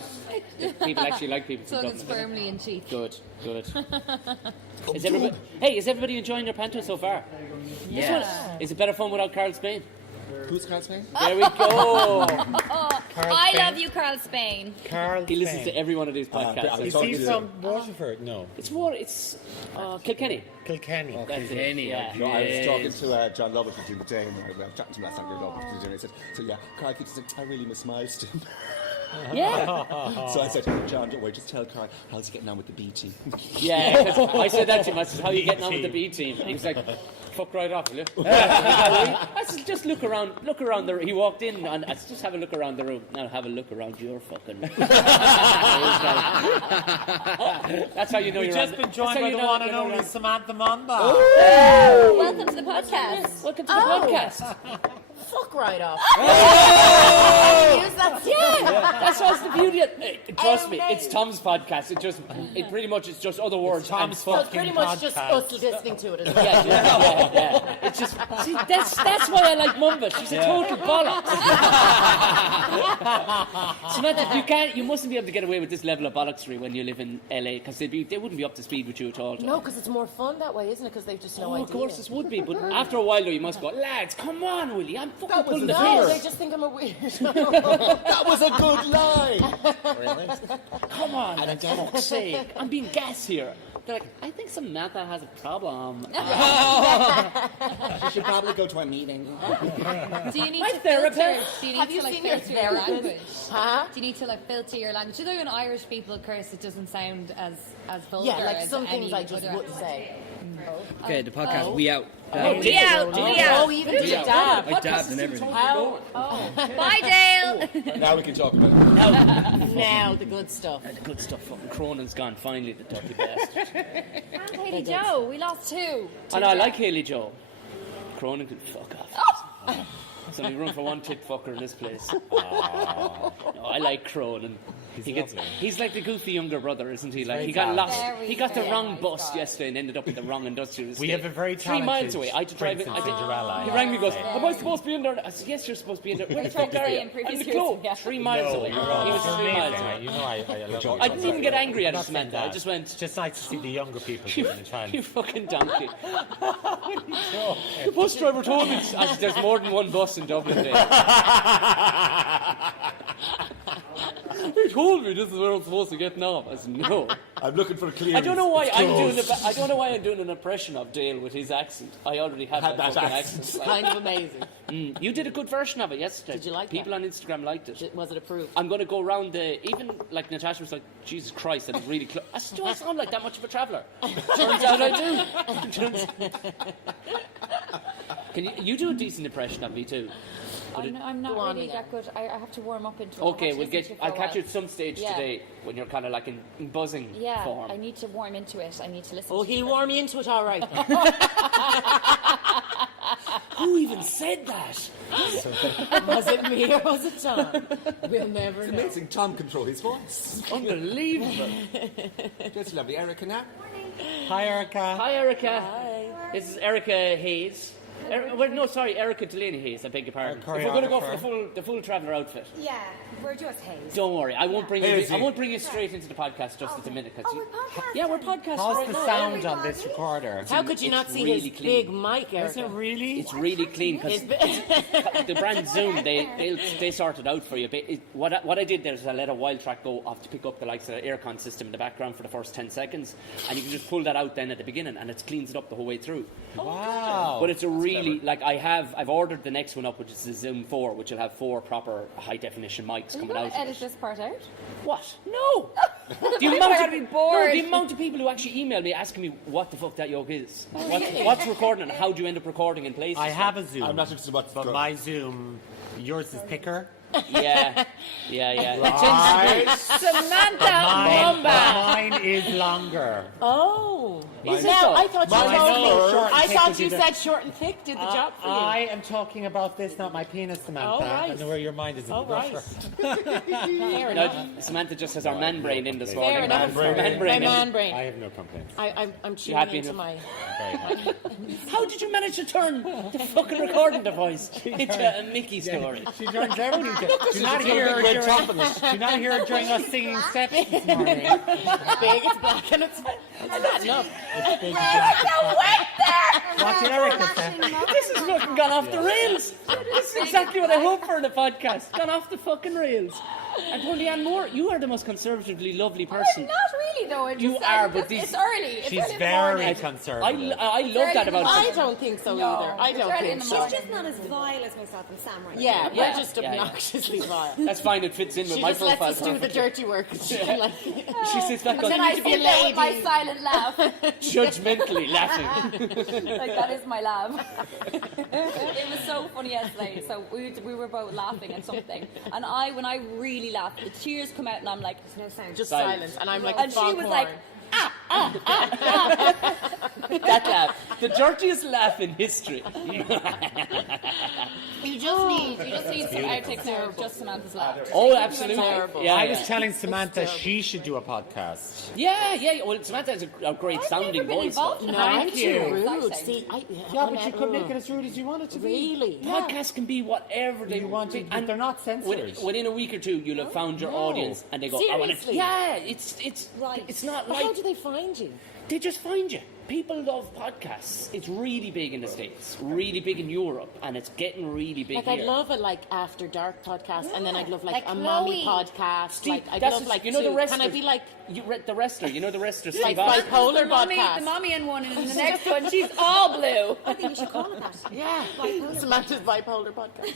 people actually like people from Tongue is Dublin? firmly in cheek. Good. Is everybody enjoying their panto so far? Yeah. Is it better fun without Carl Spain? Who's Carl's name? There we go. Carl I Spain. love you, Carl Spain. Carl He listens Spain. to every one of these podcasts. Is he from Waterford? No. It's Kilkenny. Kilkenny. That's it. Kilkenny, Yeah. No, I was talking to John Lovett the other day, and I was chatting to him last night. And I said, "So yeah, Carl keeps saying I really miss Miles." Yeah. So I said, "John, don't worry, just tell Carl how's he getting on with the B team." Yeah. 'Cause I said that to him. I said, "How are you getting on with the B team?" And he was like, fuck right off, will you? Let's just look around the room. He walked in and let's just have a look around the room. Now have a look around your fucking room. That's how you know We've you're just been joined by the one and only Samantha Mamba. Oh, welcome to the podcast. Welcome to the podcast. Fuck right off. Use that. Yeah. That's what's the beauty of it. Trust me, it's Tom's podcast. It pretty much is just other words. Tom's So it's fucking pretty much podcast. just us listening to it. Isn't it? Yeah. It's just see, that's why I like Mumba. She's a total bollocks. Samantha, you mustn't be able to get away with this level of bollocksry when you live in LA because they wouldn't be up to speed with you at all. No, because it's more fun that way, isn't it? Because they've just no idea. Of course, this would be, but after a while, though, you must go, lads, come on, Willie, I'm fucking pulling the No, figure. they just think I'm a weirdo. That was a good line. Really? Come on, for fuck's sake, I'm being gas here. They're like, I think Samantha has a problem. You should probably go to a meeting. Do you need My to therapist. filter? Do you need Have to you like seen your filter your language? therapist? Huh? Do you need to like filter your language? Do you know when Irish people curse, it doesn't sound as vulgar? Yeah, like as some any things I just other wouldn't say. Okay, the podcast. We out. We out. Oh, even to dab. I dabbed and everything. How? Bye, Dale. Now we can talk about it. Now the good stuff. The good stuff, fucking Cronin's gone, finally, the dirty bastard. And Haley Joe, we lost two. And I like Haley Joe. Cronin can fuck off. There's only room for one tit fucker in this place. No, I like Cronin. He's like the goofy younger brother, isn't he? Like he got lost. He got the wrong bus yesterday and ended up at the wrong industrial estate. We have a very 3 miles away. I had to drive it. Cinderella. He rang me and goes, am I supposed to be in there? I said, yes, you're supposed to be in there. Where the fuck are you? I'm the clue. 3 miles away. He was 3 miles away. You know I love you. I didn't even get angry at Not Samantha. saying I that. just went, It's just nice to see the younger people giving a chance. you fucking donkey. The bus driver told me there's more than one bus in Dublin today. He told me this is where I'm supposed to get off. I said, no. I'm looking for a clear. I don't know why I'm doing an impression of Dale with his accent. I already had that fucking accent. It's kind of amazing. You did a good version of it yesterday. Did you like People that? on Instagram liked it. Was it approved? I'm going to go around even like Natasha was like, Jesus Christ, that is really close. I said, do I sound like that much of a traveller? Turns out I do. Can you do a decent impression of me too? I'm not Go on really again. that good. I have to warm up into it. Okay, I'll catch you it. at some stage Yeah. today when you're kind of like in buzzing Yeah, form. I need to warm into it. I need to listen Oh, to he'll it. warm me into it, all right. Who even said that? Was it me or was it Tom? We'll never It's know. amazing. Tom control his voice. Unbelievable. That's lovely. Erica now. Hi, Erica. Hi, Erica. Hi. This is Erica Hayes. Erica Delaney Hayes. I beg your pardon. If we're going to go for the full traveller outfit, Yeah, we're just Hayes. don't worry. I won't bring Hazy. you straight into the podcast just at the minute. Cause we're podcasting. yeah, we're podcasting. How's right the now. sound on this recorder? How could you It's not see really his clean. big mic, Is Erica? it really? It's really clean because the brand Zoom they sort it out for you. But what I did there is I let a wild track go off to pick up the likes of the aircon system in the background for the first 10 seconds, and you can just pull that out then at the beginning, and it cleans it up the whole way through. Wow. But it's a really I've ordered the next one up, which is the Zoom 4, which will have 4 proper high definition mics Are you coming going out. to of edit it. this part out? What? No. People are gonna be bored. The amount of people who actually email me asking me what the fuck that yoke is, what's recording, and how do you end up recording in places. I have a Zoom. I'm not interested in what's But going. my Zoom, yours is picker. Yeah. Right. Samantha Mumba. Mine is longer. Oh. Is it Now, though? I thought Mine is short. I Thick thought would you do said short and thick did the job for you. I am talking about this, not my penis, Samantha. Oh, right. I know where your mind is in Oh, the right. buffer. Fair enough. No, Samantha just has our man brain in this Fair morning. enough. Man My brain in. man brain. I have no complaints. I'm You happy tuning into enough? my... Very happy. How did you manage to turn the fucking recording device into a Mickey story? She joins everything. Do not hear her red during, top in it. do not hear her during us singing steps this morning. Big, it's black, and it's not enough. It's big, black, and what did Erica say? This has fucking gone off the rails. This is exactly what I hope for in a podcast. Gone off the fucking rails. And poor Leanne Moore, you are the most conservatively lovely person. Not really. me though. It You just, are, it's but just- these- it's early. It's She's early in the very morning. conservative. I love that about I her. don't think so No. either. I don't It's early in think the so. morning. She's just not as vile as myself and Sam right Yeah, now. we're just Yeah, yeah. obnoxiously vile. That's fine. It fits in with She my just lets profile. us do the perfectly. dirty work. She, like, She sits back And then on I to be a sit there with my lady. silent laugh. judgmentally laughing. Like that is my laugh. It was so funny yesterday. So we were both laughing at something, and when I really laugh, the tears come out, and I'm like, No sound. just Silence. silence. And I'm like, and she was like, That laugh, the dirtiest laugh in history. you just need some outtakes now of just Samantha's laugh. Oh, absolutely. Terrible. Yeah, I yeah. was telling Samantha she should do a podcast. Yeah. Well, Samantha has a great sounding Been voice. involved in no, that. I'm Thank too you. rude. Exciting. See, Yeah, but you could make it as rude as you want it to be. Really? Podcasts can be whatever they You want it, but and they're not censored. Within a week or two, you'll have found your No. audience, and they go, "I want to." Seriously? Yeah, it's Right. It's not But like how do they find you? they just find you. People love podcasts. It's really big in the States, really big in Europe, and it's getting really big Like, here. I'd love a after dark podcast, and then I'd love Like a mommy Chloe. podcast. Steve, I'd that's love just- you know the two. wrestler. Can I be like the wrestler? You know the wrestler, Steve like Austin? bipolar The podcast? mommy in one, and in the next one she's all blue. I think you should call it that. Yeah, Samantha's bipolar podcast.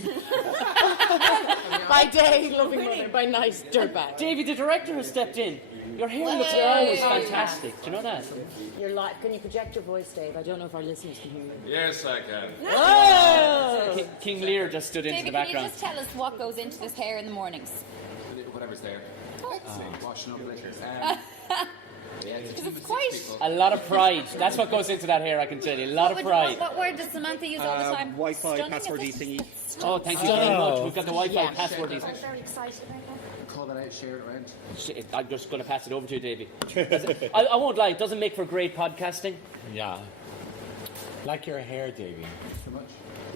By day, loving mother. By night, dirtbag. Davey, the director, has stepped in. Your hair looks always fantastic. Do you know that? You're live. Can you project your voice, Dave? I don't know if our listeners can hear you. Yes, I can. King Lear just stood into David, the can you background. just tell us what goes into this hair in the mornings? Whatever's there. Washing up liquor. Because it's quite. A lot of pride. That's what goes into that hair, I can tell you. A lot of pride. What word does Samantha use all the time? Wi-Fi Stunning, passwordy is it? thingy. Oh, thank you very much. We've got the Wi-Fi password. I'm very excited about that. Call that out, share it around. I'm just going to pass it over to you, Davey. I won't lie, it doesn't make for great podcasting. Yeah. Like your hair, Davey.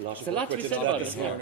There's a lot to be said about it. Yeah.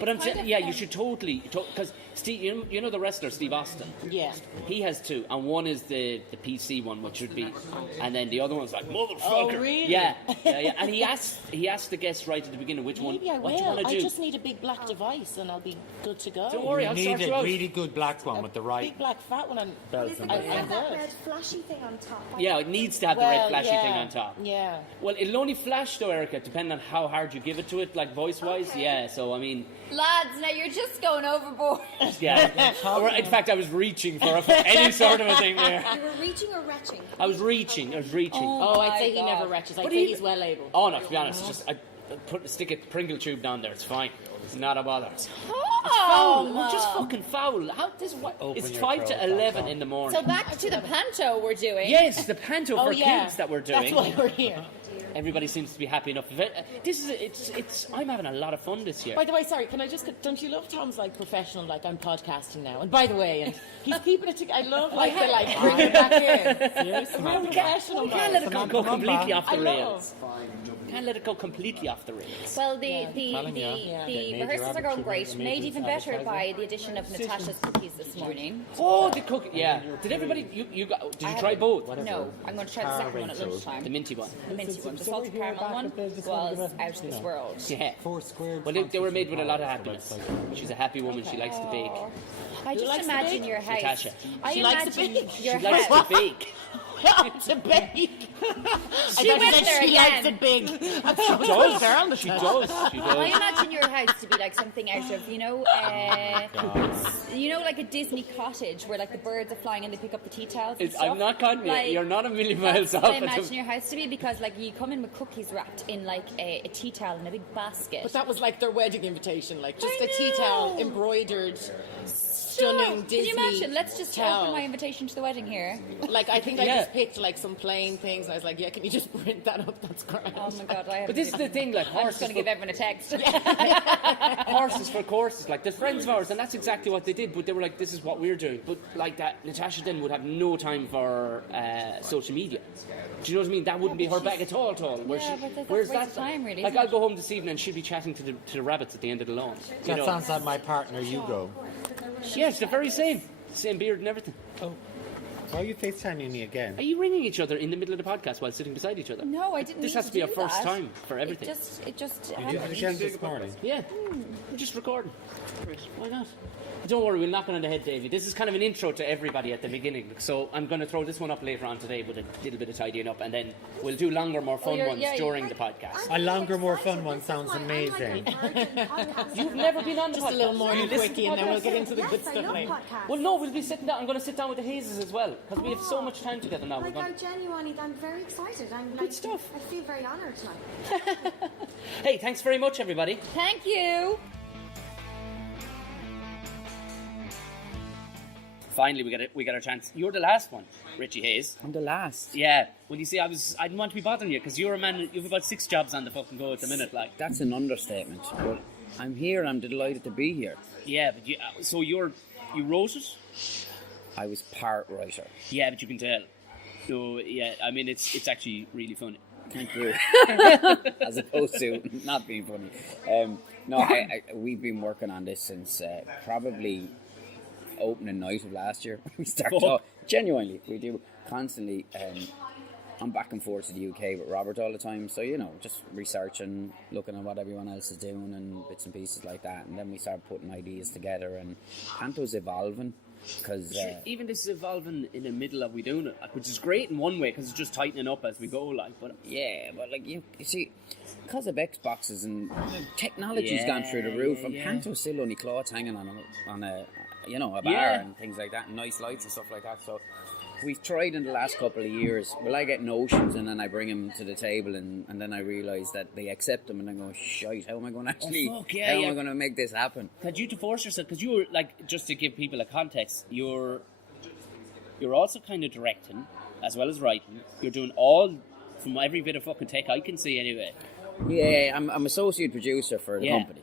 But I'm saying, yeah, you should totally, because Steve, you know the wrestler Steve Austin. Yeah. He has two, and one is the PC one, which would be, and then the other one's like motherfucker. Oh, really? Yeah. And he asked the guests right at the beginning which Maybe one. I What do you will. want to I do? just need a big black device, and I'll be good to go. Don't worry, You I'll need sort you a out. really good black one with the right Big black fat one. And bells Is it and going to have buttons. that red flashy thing on top? Yeah, it needs to have the red flashy thing on top. Yeah. Well, it'll only flash though, Erica, depending on how hard you give it to it, like voice-wise. Okay. Yeah, so I mean, Lads, now you're just going overboard. yeah. Or, in fact, I was reaching for any sort of a thing there. You were reaching or retching? I was reaching. Oh, I'd say he God. never retches. I'd But say he- he's well able. Oh no, to be honest, just stick a Pringle tube down there. It's fine. It's not a bother. Oh, Foul. Just fucking foul. How this? What? It's your 5 to throat, 11 in the morning. So back to the panto we're doing. Yes, the panto Oh, for yeah. kids that we're doing. That's why we're here. Everybody seems to be happy enough. This is it's. I'm having a lot of fun this year. By the way, sorry, can I just... Don't you love Tom's, professional, I'm podcasting now? And by the way, and he's keeping it together. I love, bring it back in. Seriously, Real professional, We can't let it go completely off the I rails. love. Can't let it go completely off the rails. Well, the Telling you. Yeah. the Major rehearsals are going advertising- great. Made major even better advertising. by the addition of Natasha's cookies this morning. Oh, the cookie. Yeah. Did everybody? You got? Did you try both? No, I'm going to try the second one at The lunchtime. minty one. The minty one. The So salted we're here caramel back one at the- this was one, out of this world. Yeah. 4 squared. Well, they were made with a lot of happiness. She's a happy woman. She likes to bake. I just likes to imagine bake? your house. Natasha. I She likes to imagine bake. your She likes house. to bake. to bake. She I thought went you said there she likes again. it big. I'm so does. fair on the She show. does. She I does. imagine your house to be like something out of, like a Disney cottage where the birds are flying and they pick up the tea towels. And I'm stuff. not cutting you. You're not a million miles That's off. what I imagine your house to be because you come in with cookies wrapped in a tea towel in a big basket. But that was their wedding invitation, just I a tea know. towel embroidered, stunning Can Disney. you imagine? Let's just towel. open my invitation to the wedding here. I think I Yeah. just picked some plain things, and I was like, "Yeah, can you just print that up? That's great." Oh my god, I have. But this is the thing, I'm just horses going to give everyone a text. horses for courses. They're friends of ours, and that's exactly what they did. But they were like, "This is what we're doing." But that, Natasha then would have no time for social media. Do you know what I mean? That wouldn't be her bag at all. Where Yeah, but that's where's a waste that of time, really, Like isn't I'll it? go home this evening, and she'll be chatting to the rabbits at the end of the lawn. You That know? sounds like my partner, Hugo. Yeah, it's the very same beard and everything. Why are you FaceTiming me again? Are you ringing each other in the middle of the podcast while sitting beside each other? No, I didn't. This need has to be do our first that. time for everything. It just You did it again this morning. Yeah, we're just recording. Why not? Don't worry, we'll knock it on the head, Davey. This is kind of an intro to everybody at the beginning. So I'm going to throw this one up later on today with a little bit of tidying up, and then we'll do longer, more fun ones during the podcast. A longer, more fun one sounds amazing. You've never been on the Just podcast. a little morning You listen quickie, to and then we'll podcasts? get into the good Yes, I stuff love later. podcasts. Well, no, we'll be sitting down. I'm going to sit down with the Hazes as well because we have so much time together now. We're Like, going... I genuinely, I'm very excited. I'm like, Good stuff. I feel very honoured tonight. Hey, thanks very much, everybody. Thank you. Finally, we got our chance. You're the last one, Richie Hayes. I'm the last. Yeah. Well, you see, I didn't want to be bothering you because you're a man. You've about 6 jobs on the fucking go at the minute, like. That's an understatement. But I'm here. I'm delighted to be here. Yeah, but so you wrote it. I was part writer. Yeah, but you can tell. So yeah, I mean, it's actually really funny. Thank you. As opposed to not being funny. No, we've been working on this since probably opening night of last year. We started genuinely. We do constantly. I'm back and forth to the UK with Robert all the time, so just researching, looking at what everyone else is doing and bits and pieces like that, and then we start putting ideas together. And Panto's evolving because even this is evolving in the middle of we doing it, which is great in one way because it's just tightening up as we go. Like, but like you see, because of Xboxes and technology's gone through the roof, and Panto's still only cloths hanging on a bar and things like that, and nice lights and stuff like that. So we've tried in the last couple of years. Well, I get notions and then I bring them to the table, and then I realise that they accept them, and then go, shite, how am I going to actually, how am I going to make this happen? Had you to force yourself, because you were like, just to give people a context, you're also kind of directing as well as writing. You're doing all from every bit of fucking tech I can see anyway. Yeah, I'm associate producer for the company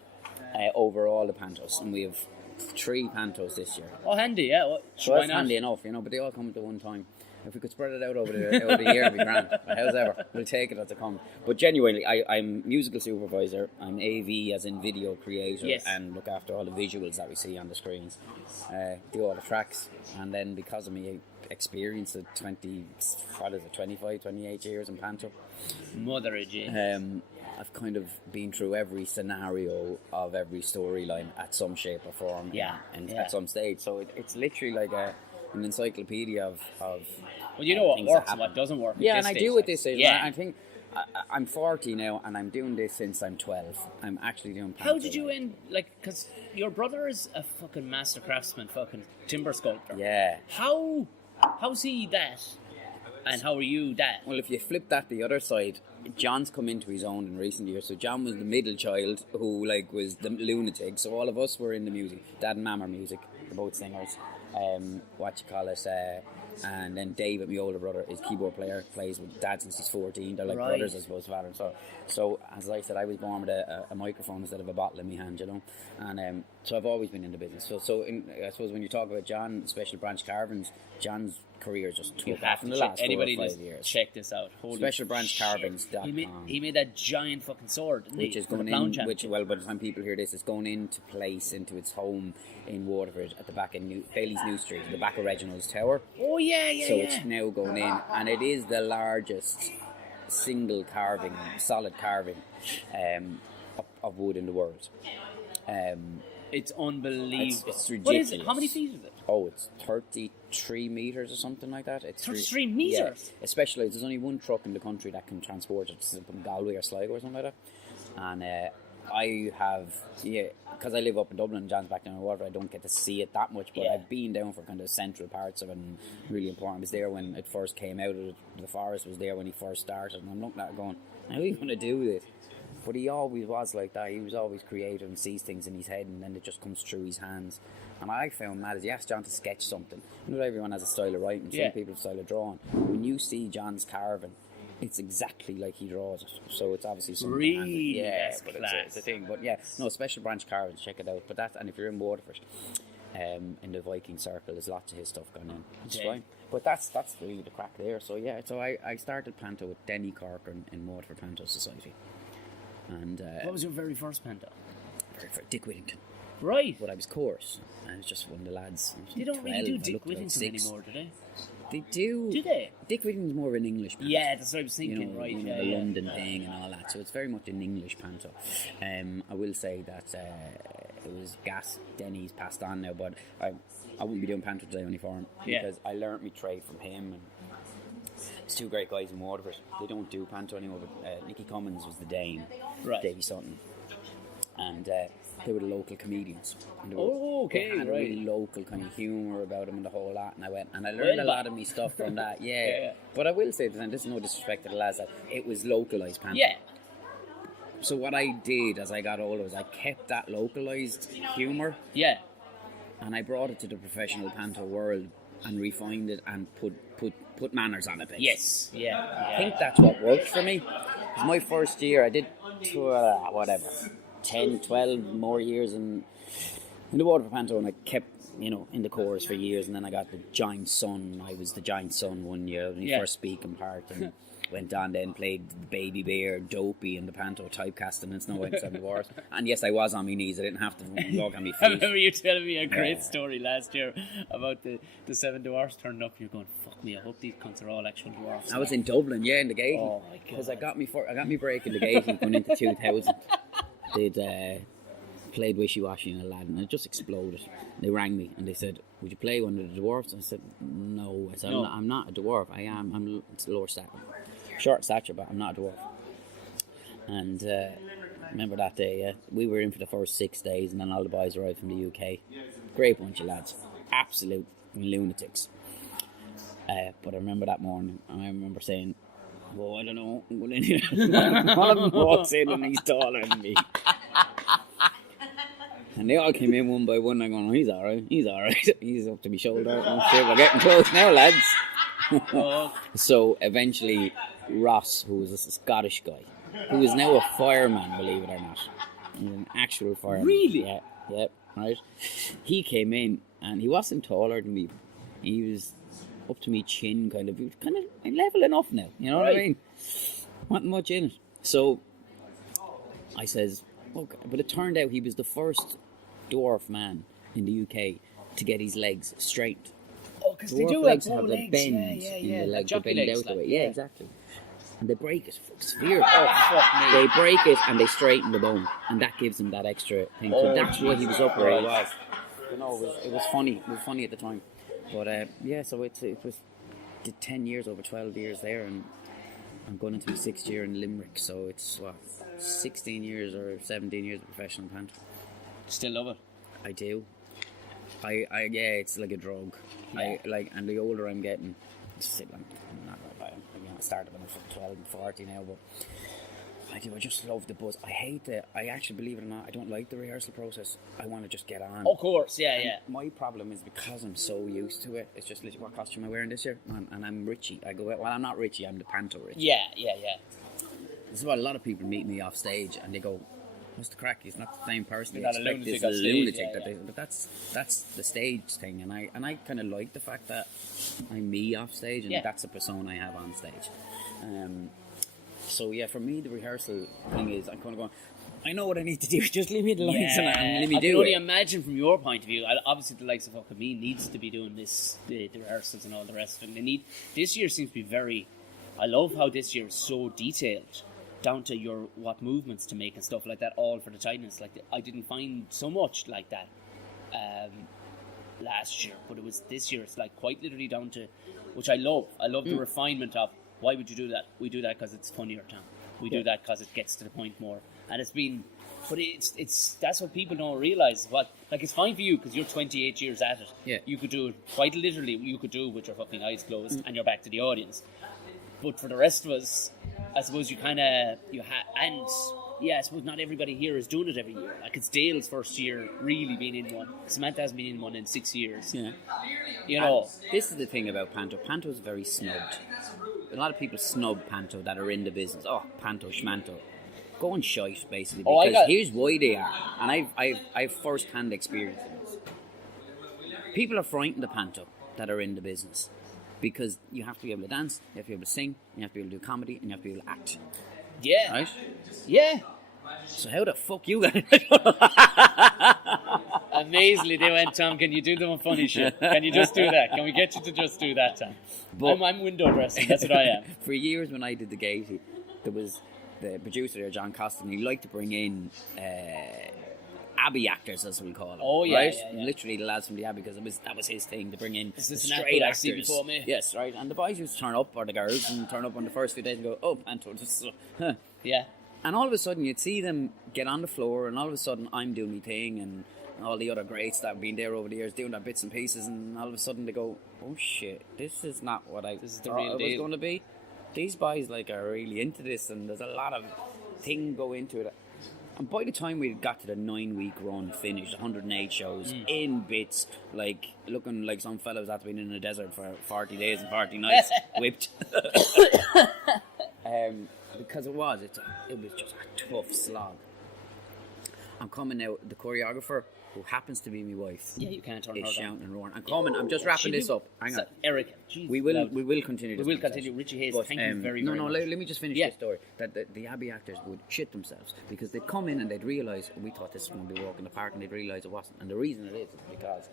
over all the Pantos, and we have 3 Pantos this year. Oh, handy, yeah. Well, so that's handy enough, but they all come at one time. If we could spread it out over the year, it'd be grand. But however, we'll take it as it comes. But genuinely, I'm musical supervisor. I'm AV, as in video creator, and look after all the visuals that we see on the screens. Do all the tracks, and then because of me experience of 25, 28 years in Panto. Mother of G. I've kind of been through every scenario of every storyline at some shape or form, and at some stage. So it's literally like an encyclopedia of well, you know what works and what doesn't work. Yeah, and I do at this age. Yeah. I think I'm 40 now, and I'm doing this since I'm 12. I'm actually doing Panto. How did you end? Like, because your brother is a fucking master craftsman, fucking timber sculptor. Yeah. How's he that? And how are you that? Well, if you flip that the other side, John's come into his own in recent years. So John was the middle child who was the lunatic. So all of us were in the music. Dad and Mum are music. They're both singers. And then David, my older brother, is keyboard player, plays with Dad since he's 14. They're like brothers, I suppose, father and son. So as I said, I was born with a microphone instead of a bottle in my hand, and so I've always been in the business. So I suppose when you talk about John, Special Branch Carvings, John's career just took off in the last 4 or 5 years. Check this out. SpecialBranchCarvings.com. He made that giant fucking sword, didn't which is going in, by the time people hear this, it's going into its home in Waterford at the back of Bailey's New Street, at the back of Reginald's Tower. Oh yeah. So it's now going in, and it is the largest single carving, solid carving of wood in the world. It's unbelievable. It's ridiculous. What is it? How many feet is it? Oh, it's 33 metres or something like that. It's 33 metres? Yeah, especially, there's only one truck in the country that can transport it from Galway or Sligo or something like that. And I have, because I live up in Dublin, John's back down in Waterford, I don't get to see it that much, but I've been down for kind of central parts of it, and really important. I was there when it first came out of the forest, was there when he first started, and I'm looking at it going, how are you going to do this? But he always was like that. He was always creative and sees things in his head, and then it just comes through his hands. And I found mad as you asked John to sketch something. Not everyone has a style of writing. Some people have a style of drawing. When you see John's carving, it's exactly like he draws it. So it's obviously something. Really? But it's a thing. But Special Branch Carvings, check it out. But and if you're in Waterford, in the Viking Circle, there's lots of his stuff going in. It's fine. But that's really the crack there. So so I started Panto with Denny Corcoran in Waterford Panto Society. And what was your very first Panto? Dick Whittington. Right. But I was coarse. I was just one of the lads. They don't really 12, do I Dick looked like Whittington 6. anymore, do they? They do. Do they? Dick Whittington's more of an English panto. Yeah, that's what I was thinking, You know, right. you know, Yeah, the yeah. London thing and all that. So it's very much an English panto. I will say that it was gas Denny's passed on now, but I wouldn't be doing panto today only for him because I learnt my trade from him. And it's two great guys in Waterford. They don't do panto anymore, but Nicky Cummins was the Dane, Right. Davy Sutton. And they were the local comedians. And they were, Oh, okay, they had a right. really local kind of humour about them and the whole lot. And I went, and I learned a lot of me stuff from that. Yeah. Yeah. But I will say, and this is no disrespect to the lads, that it was localised panto. Yeah. So what I did as I got older was I kept that localised humour Yeah. and I brought it to the professional panto world and refined it and put manners on it. Basically. Yes. Yeah. I think that's what worked for me. It was my first year. I did 10, 12 more years in the Waterford Panto, and I kept, in the chorus for years, and then I got the giant son. I was the giant son one year, when my first speaking part, and went on then, played Baby Bear, Dopey, and the Panto typecasting and Snow White and Seven Dwarfs. And yes, I was on my knees. I didn't have to walk on my I feet. remember you telling me a great story last year about the Seven Dwarfs turning up. You're going, fuck me, I hope these cunts are all actual dwarfs. I was in Dublin, in the gate. Oh my god! Because I got me break in the gate going into 2000. They'd played Wishy Washy in Aladdin, and it just exploded. They rang me and they said, "Would you play one of the dwarfs?" And I said, "No." I said, No. I'm not a dwarf. I'm lower stature, short stature, but I'm not a dwarf." And remember that day? We were in for the first 6 days, and then all the boys arrived from the UK. Great bunch of lads, absolute lunatics. But I remember that morning, and I remember saying, "Well, I don't know. I'm going in here." One of them walks in and he's taller than me. And they all came in one by one. I'm going, "Oh, he's alright. He's up to my shoulder. Oh, shit, we're getting close now, lads." So eventually, Ross, who was a Scottish guy, who is now a fireman, believe it or not, he's an actual fireman. Really? Yeah, right. He came in and he wasn't taller than me. He was up to me chin, kind of. He was kind of level enough now. You know what I mean? Wasn't much in it. So I says, okay. But it turned out he was the first dwarf man in the UK to get his legs straight. Oh, because they Dwarf do legs have have bow the legs. bend Yeah, in the like leg, they jockey bend legs, out the like, way. Yeah, exactly. And they break it. It's weird. Oh, fuck me. They break it and they straighten the bone, and that gives him that extra thing. So that's why he was up where he was. You know, it was funny. It was funny at the time. But so it was did 10 years over 12 years there, and I'm going into my 6th year in Limerick. So it's 16 years or 17 years of professional panto. Still love it. I do. It's like a drug. Yeah. And the older I'm getting, I started when I was 12 and 40 now, but I just love the buzz. I actually, believe it or not, I don't like the rehearsal process. I want to just get on. Of course, yeah. My problem is because I'm so used to it, it's just literally, what costume am I wearing this year? And I'm Richie. I go, well, I'm not Richie, I'm the Panto Richie. Yeah. This is why a lot of people meet me off stage and they go, "What's the crack? He's not the same person." You're They not a expect lunatic this on stage, lunatic yeah. but that's the stage thing, and I kind of like the fact that I'm me off stage, and that's the persona I have on stage. So for me, the rehearsal thing is I'm kind of going, I know what I need to do. Just leave me the lines and let me I do can only it. imagine from your point of view. Obviously, the likes of fucking me needs to be doing this, the rehearsals and all the rest of it. This year seems to be very. I love how this year is so detailed, down to what movements to make and stuff like that, all for the tightness. Like I didn't find so much like that last year, but it was this year. It's like quite literally down to, which I love. I love the refinement of why would you do that? We do that because it's funnier, Tom. We do that because it gets to the point more, and it's been. But it's that's what people don't realise. It's fine for you because you're 28 years at it. Yeah. You could do it quite literally. You could do it with your fucking eyes closed and you're back to the audience. But for the rest of us, I suppose I suppose not everybody here is doing it every year. Like it's Dale's first year really being in one. Samantha hasn't been in one in 6 years. Yeah. You know. And this is the thing about Panto. Panto is very snubbed. A lot of people snub Panto that are in the business. Oh, Panto, schmanto. Go and shite, basically. Because here's why they are. And I've first-hand experience in this. People are frightened of Panto that are in the business. Because you have to be able to dance, you have to be able to sing, you have to be able to do comedy, and you have to be able to act. Yeah. Right? Yeah. So how the fuck you got it? Amazingly, they went, Tom, can you do the funny shit? Can you just do that? Can we get you to just do that, Tom? But- I'm window dressing, that's what I am. For years when I did the Gaiety, there was the producer there, John Costin, he liked to bring in Abbey actors, as we call them. Oh, yeah, right? yeah, yeah. Literally the lads from the Abbey, because that was his thing, to bring in Is this the an straight actor I actors. see before me? Yes, right. And the boys used to turn up, or the girls, and turn up on the first few days and go, oh, panto, this is, huh. Yeah. And all of a sudden you'd see them get on the floor, and all of a sudden I'm doing my thing, and all the other greats that have been there over the years doing their bits and pieces, and all of a sudden they go, oh shit, this is not what I This is the thought real it was deal. going to be. These boys are really into this, and there's a lot of thing go into it. And by the time we got to the 9-week run finished, 108 shows in bits, looking like some fellows that have been in the desert for 40 days and 40 nights, whipped. Because it was just a tough slog. I'm coming out, the choreographer, who happens to be my wife, Yeah, you can't turn her is down. shouting and roaring. I'm coming, I'm just wrapping this up. Hang on. Eric, geez, We will loud. continue this. We will conversation. continue. Richie Hayes, But, thank you very, no, very much. let me just finish Yeah. this story. That the Abbey actors would shit themselves because they'd come in and they'd realise, we thought this was going to be a walk in the park, and they'd realise it wasn't. And the reason it is because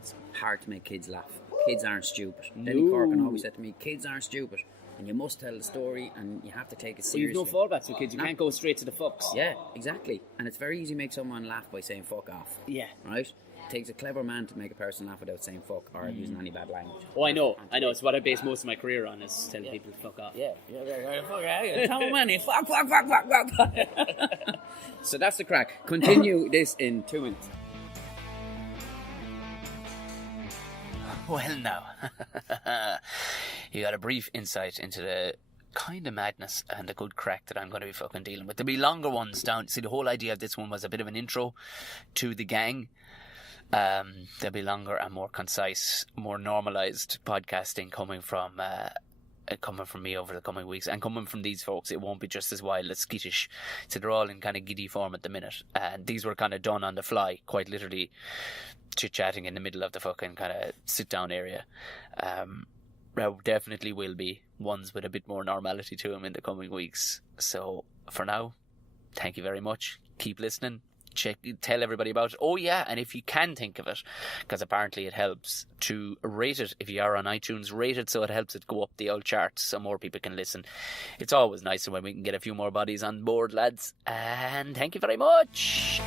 it's hard to make kids laugh. Kids aren't stupid. Denny Corkin always said to me, kids aren't stupid. And you must tell the story, and you have to take it So you've seriously. no fallbacks with kids. You No. can't go straight to the fucks. Yeah, exactly. And it's very easy to make someone laugh by saying fuck off. Yeah. Right? It takes a clever man to make a person laugh without saying fuck or using any bad language. Oh, I know. It's what I base most of my career on, is telling people to fuck off. Yeah. Fuck yeah. Tell money. Fuck. So that's the crack. Continue this in 2 minutes. Well, now, you got a brief insight into the kind of madness and the good crack that I'm going to be fucking dealing with. There'll be longer ones down. See, the whole idea of this one was a bit of an intro to the gang. There'll be longer and more concise, more normalised podcasting coming from me over the coming weeks, and coming from these folks. It won't be just as wild as skittish. So they're all in kind of giddy form at the minute, and these were kind of done on the fly, quite literally chit-chatting in the middle of the fucking kind of sit-down area. There definitely will be ones with a bit more normality to them in the coming weeks. So for now, thank you very much. Keep listening. Tell everybody about it. Oh yeah, and if you can think of it, because apparently it helps, to rate it. If you are on iTunes, rate it so it helps it go up the old charts so more people can listen. It's always nicer when we can get a few more bodies on board, lads. And thank you very much.